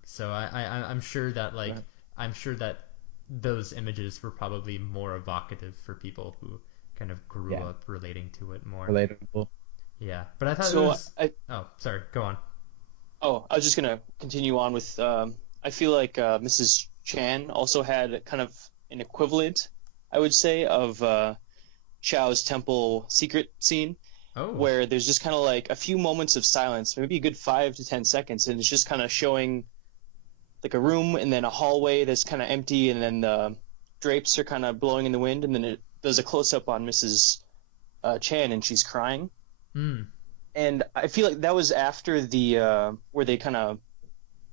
So I'm sure that like right. I'm sure that those images were probably more evocative for people who kind of grew up relating to it more. Relatable. Yeah, but I thought it So was. Oh, sorry. Go on. I was just gonna continue on with. I feel like Mrs. Chan also had kind of an equivalent, I would say, of Chow's temple secret scene, Oh. where there's just kind of like a few moments of silence, maybe a good 5 to 10 seconds, and it's just kind of showing like a room and then a hallway that's kind of empty, and then the drapes are kind of blowing in the wind, and then it does a close up on Mrs. Chan, and she's crying. Hmm. And I feel like that was after the where they kind of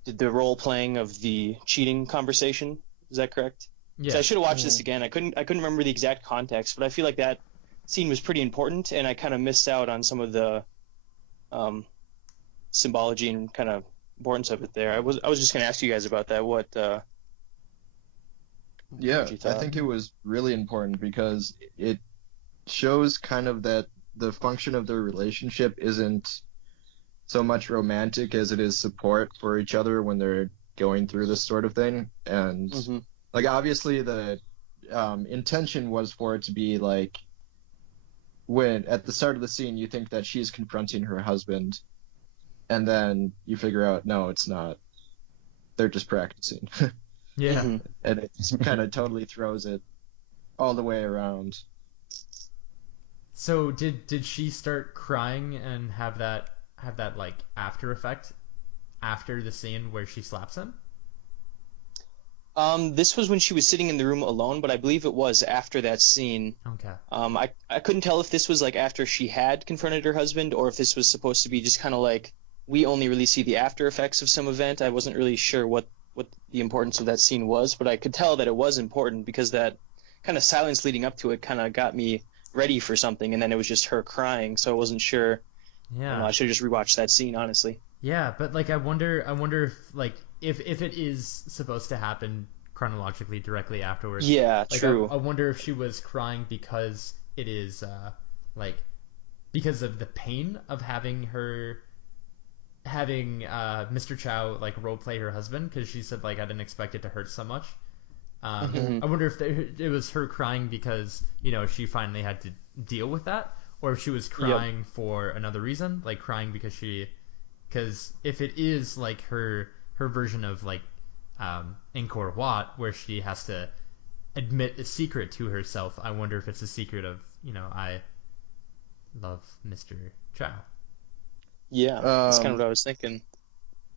did the role playing of the cheating conversation. Is that correct? Yeah. So I should have watched this again. I couldn't remember the exact context, but I feel like that scene was pretty important, and I kind of missed out on some of the symbology and kind of importance of it there. I was just gonna ask you guys about that. What Yeah, what you I thought? think it was really important because it shows kind of that the function of their relationship isn't so much romantic as it is support for each other when they're going through this sort of thing. And Mm-hmm. like obviously the intention was for it to be like when at the start of the scene you think that she's confronting her husband, and then you figure out no, it's not. They're just practicing. Yeah. Mm-hmm. And it kind of totally throws it all the way around. So did she start crying and have that like after effect after the scene where she slaps him? This was when she was sitting in the room alone, but I believe it was after that scene. Okay. I couldn't tell if this was like after she had confronted her husband, or if this was supposed to be just kind of like we only really see the after effects of some event. I wasn't really sure what the importance of that scene was, but I could tell that it was important because that kind of silence leading up to it kind of got me ready for something, and then it was just her crying, so I wasn't sure. Yeah. I should have just rewatched that scene, honestly. Yeah, but like I wonder if like if it is supposed to happen chronologically directly afterwards. Yeah, Like true. I wonder if she was crying because it is like because of the pain of having Mr. Chow like role play her husband, because she said like I didn't expect it to hurt so much. Mhm. I wonder if it was her crying because she finally had to deal with that, or if she was crying for another reason, like crying because if it is like her version of like Angkor Wat, where she has to admit a secret to herself, I wonder if it's a secret of I love Mr. Chow. Yeah, that's kind of what I was thinking.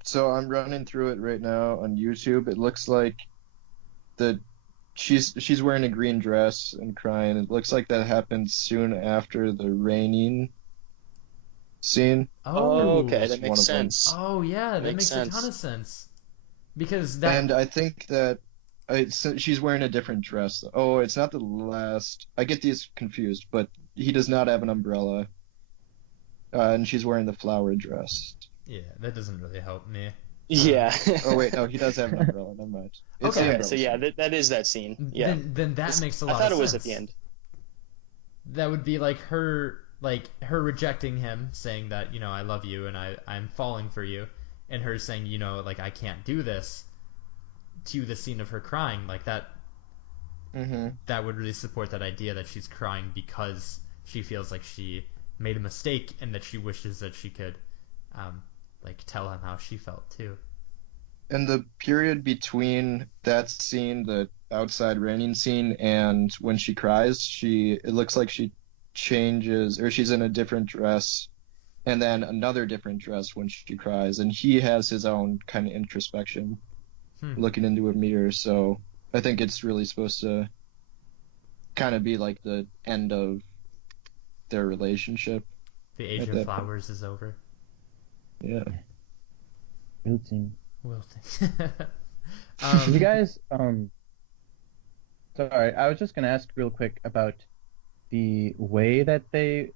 So I'm running through it right now on YouTube. It looks like the she's wearing a green dress and crying. It looks like that happened soon after the raining scene. Oh, okay, That's that one makes of them. sense. Oh yeah, that Makes makes a ton sense. of sense. Because that And I think that she's wearing a different dress. Oh, it's not the last. I get these confused, but he does not have an umbrella, and she's wearing the flower dress. yeah, that doesn't really help me. Yeah. Oh wait, no, he does have an umbrella. Never mind. It's the Okay, umbrella So yeah, scene. that is that scene. Yeah. Then that makes a I lot thought of it was sense. at the end. That would be like her rejecting him, saying that I love you and I'm falling for you, and her saying like I can't do this, to the scene of her crying, like that Mm-hmm. that would really support that idea that she's crying because she feels like she made a mistake and that she wishes that she could like tell him how she felt too. And the period between that scene, the outside raining scene, and when she cries, it looks like she changes, or she's in a different dress, and then another different dress when she cries, and he has his own kind of introspection, looking into a mirror. So I think it's really supposed to kind of be like the end of their relationship. The age At of that flowers is over. Yeah. Wilting. Did you guys sorry, I was just gonna ask real quick about the way that they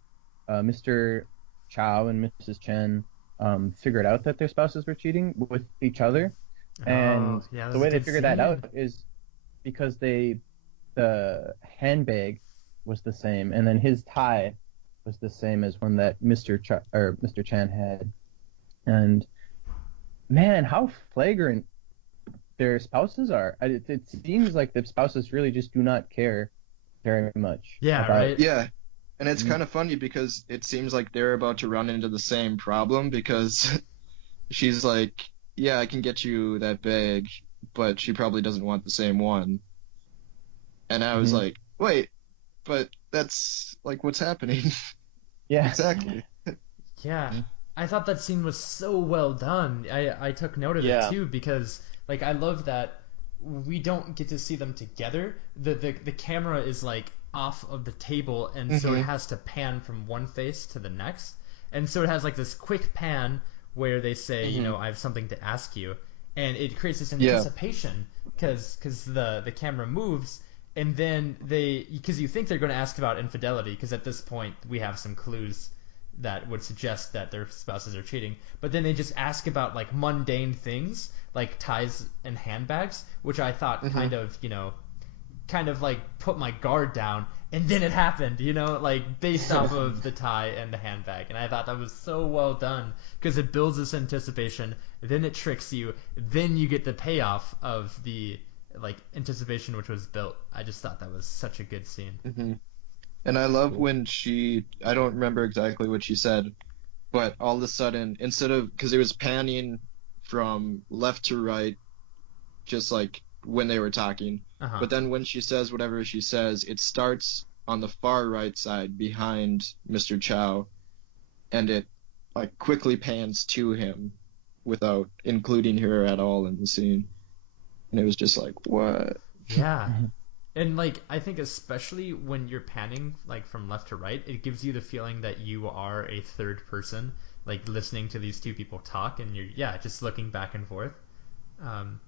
Mr. Chow and Mrs. Chen figured out that their spouses were cheating with each other. And yeah, that the was way a they good figured that scene. out is because the handbag was the same, and then his tie was the same as one that Mr. Chan had. And man, how flagrant their spouses are. It seems like the spouses really just do not care very much Yeah, about. right? Yeah. And it's Mhm. kind of funny because it seems like they're about to run into the same problem because she's like, yeah, I can get you that bag, but she probably doesn't want the same one. And I was Mhm. like, wait, but that's like what's happening. Yeah. Exactly. Yeah, Mhm. I thought that scene was so well done. I took note of it Yeah. too because like I love that we don't get to see them together. The camera is like off of the table, and so it Hmm. has to pan from one face to the next, and so it has like this quick pan where they say, you Hmm. know, I have something to ask you, and it creates this Yeah. anticipation because the camera moves. And then because you think they're going to ask about infidelity, because at this point we have some clues that would suggest that their spouses are cheating. But then they just ask about like mundane things like ties and handbags, which I thought Hmm. kind of like put my guard down. And then it happened, like based off of the tie and the handbag. And I thought that was so well done because it builds this anticipation, then it tricks you, then you get the payoff of the like anticipation which was built. I just thought that was such a good scene. Hmm. And I love when I don't remember exactly what she said, but all of a sudden, instead of, because it was panning from left to right, just like when they were talking, Uh huh. but then when she says whatever she says, it starts on the far right side behind Mr. Chow, and it like quickly pans to him without including her at all in the scene. And it was just like, what? Yeah. Mhm. And like I think especially when you're panning like from left to right, it gives you the feeling that you are a third person, like listening to these two people talk, and you're just looking back and forth. Um,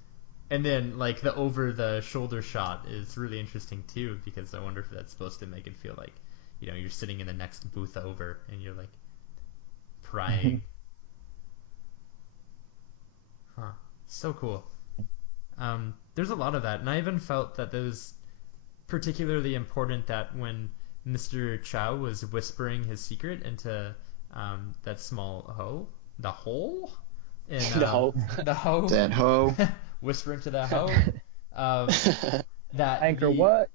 and then like the over the shoulder shot is really interesting too because I wonder if that's supposed to make it feel like you're sitting in the next booth over and you're like prying. Huh. So cool. There's a lot of that, and I even felt that there was particularly important that when Mr. Chow was whispering his secret into that small hole in No. the hoe, That hoe. whispering to the hoe, um, that Anchor the what?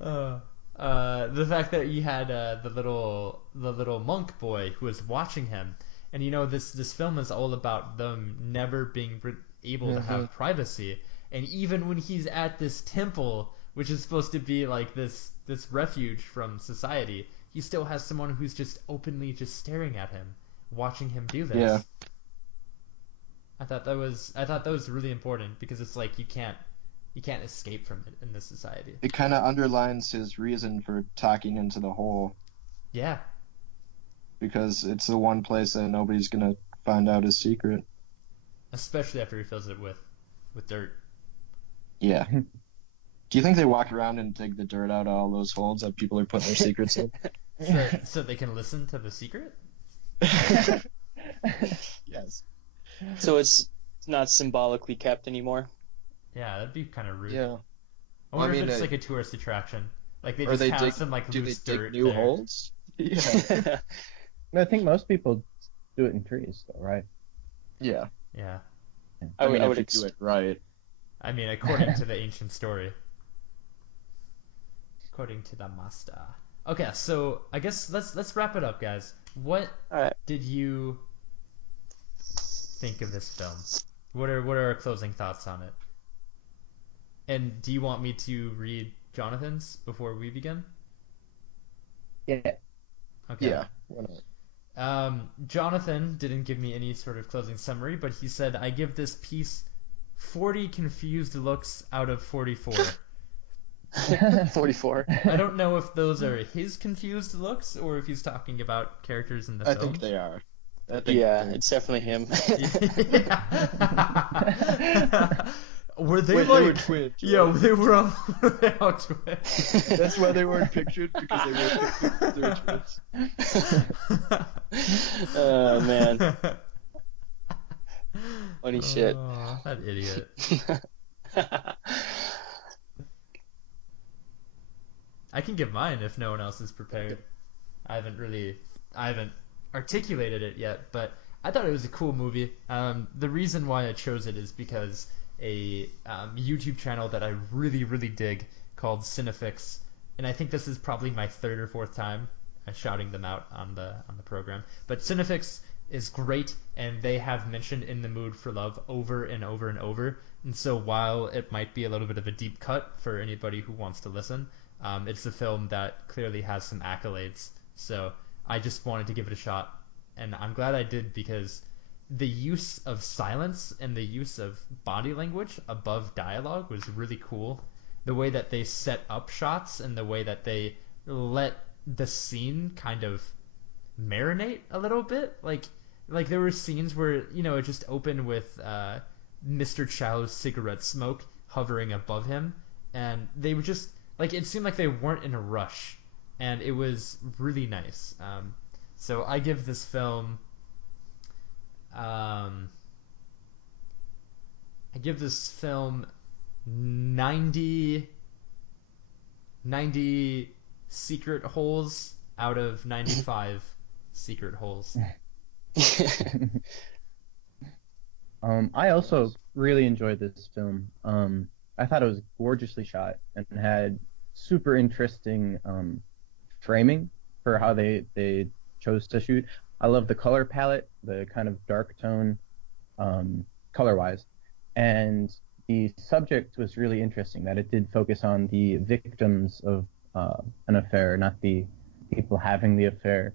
uh, the fact that you had the little monk boy who was watching him, and this film is all about them never being able to Hmm. have privacy, and even when he's at this temple, which is supposed to be like this refuge from society, he still has someone who's just openly just staring at him, watching him do Yeah. this. I thought that was really important because it's like you can't escape from it in this society. It kind of underlines his reason for talking into the hole Yeah, because it's the one place that nobody's gonna find out his secret. especially after he fills it with dirt. Yeah. Do you think they walk around and dig the dirt out of all those holes that people are putting their secrets in? So they can listen to the secret. Yes. So it's not symbolically kept anymore. Yeah, that'd be kind of rude. Yeah. I Well, I wonder if mean, it's like a tourist attraction. Like they or just they have dig, some like do they loose dig dirt new there. holes? Yeah. I think most people do it in trees, though, right? Yeah. Yeah, I I would, mean, I if would you do it right. I mean, according to the ancient story, according to the master. Okay, so I guess let's wrap it up, guys. What All right. did you think of this film? What are our closing thoughts on it? And do you want me to read Jonathan's before we begin? Yeah. Okay. Yeah. Why not? Jonathan didn't give me any sort of closing summary, but he said, I give this piece 40 confused looks out of 44. 44. I don't know if those are his confused looks or if he's talking about characters in the I think film. they are. I think Yeah, they're. it's definitely him. Were they Wait, like? they were twins. Yeah, Right? were they all twins? That's why they weren't pictured because they weren't pictured because they were twins. Oh man, funny shit. Oh, that idiot. I can give mine if no one else is prepared. I haven't articulated it yet, but I thought it was a cool movie. The reason why I chose it is because a YouTube channel that I really, really dig called Cinefix, and I think this is probably my third or fourth time shouting them out on the program. But Cinefix is great, and they have mentioned In the Mood for Love over and over and over. And so while it might be a little bit of a deep cut for anybody who wants to listen, it's a film that clearly has some accolades. So I just wanted to give it a shot, and I'm glad I did because the use of silence and the use of body language above dialogue was really cool. The way that they set up shots and the way that they let the scene kind of marinate a little bit. Like there were scenes where, you know, it just opened with Mr. Chow's cigarette smoke hovering above him, and they were just like, it seemed like they weren't in a rush, and it was really nice. So I give this film I give this film 90 secret holes out of 95 secret holes. I also really enjoyed this film. I thought it was gorgeously shot and had super interesting framing for how they chose to shoot. I love the color palette, the kind of dark tone, color-wise, and the subject was really interesting. That it did focus on the victims of an affair, not the people having the affair.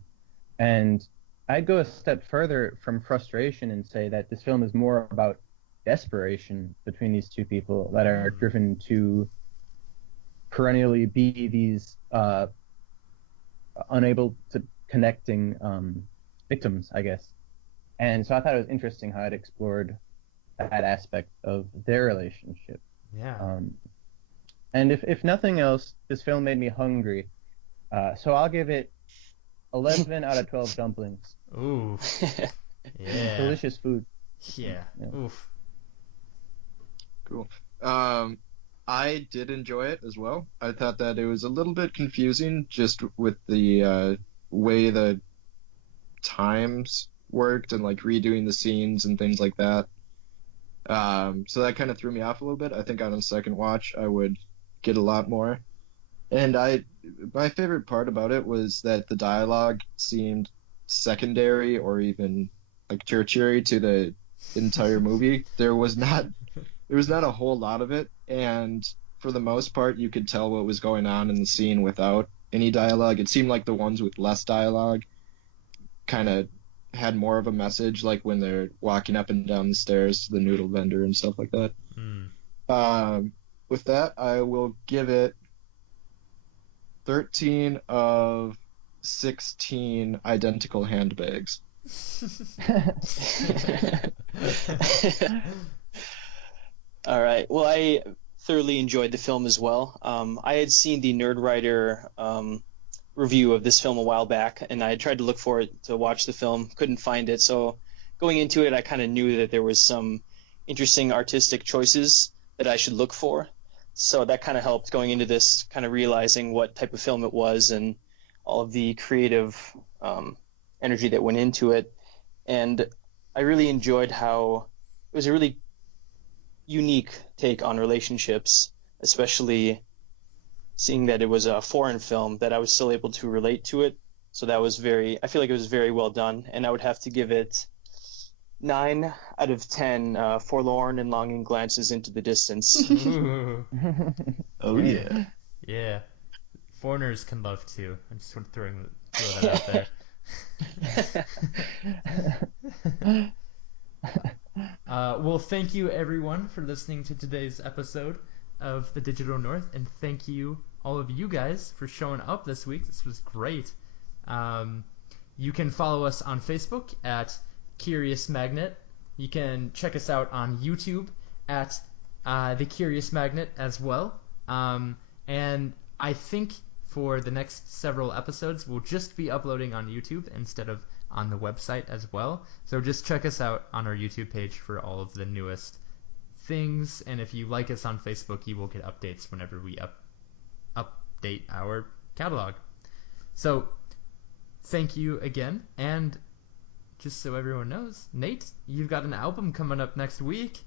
And I'd go a step further from frustration and say that this film is more about desperation between these two people that are driven to perennially be these unable to connecting victims, I guess. And so I thought it was interesting how it explored that aspect of their relationship. Yeah. And if nothing else, this film made me hungry. So I'll give it 11 out of 12 dumplings. Ooh. Yeah. Delicious food. Yeah. Oof. Cool. I did enjoy it as well. I thought that it was a little bit confusing just with the way the times worked and like redoing the scenes and things like that. So that kind of threw me off a little bit. I think on a second watch I would get a lot more. And my favorite part about it was that the dialogue seemed secondary or even like tertiary to the entire movie. There was not a whole lot of it, and for the most part you could tell what was going on in the scene without any dialogue. It seemed like the ones with less dialogue kind of had more of a message, like when they're walking up and down the stairs to the noodle vendor and stuff like that. With that, I will give it 13 of 16 identical handbags. All right. Well, I thoroughly enjoyed the film as well. I had seen the Nerdwriter review of this film a while back, and I tried to look for it to watch the film, couldn't find it. So going into it, I kind of knew that there was some interesting artistic choices that I should look for. So that kind of helped going into this, kind of realizing what type of film it was and all of the creative energy that went into it. And I really enjoyed how it was a really unique take on relationships, especially seeing that it was a foreign film, that I was still able to relate to it. So that was I feel like it was very well done. And I would have to give it 9 out of 10 forlorn and longing glances into the distance. Oh yeah. Yeah. Foreigners can love too. I'm just sort of throw that out there. Well, thank you everyone for listening to today's episode of The Digital North, and thank you all of you guys for showing up this week. This was great. You can follow us on Facebook at Curious Magnet. You can check us out on YouTube at The Curious Magnet as well. And I think for the next several episodes, we'll just be uploading on YouTube instead of on the website as well. So just check us out on our YouTube page for all of the newest things. And if you like us on Facebook, you will get updates whenever we update our catalog. So thank you again, and just so everyone knows, Nate, you've got an album coming up next week.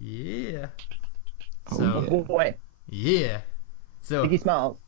Yeah. Oh, So yeah. Boy, yeah. So Biggie Smalls.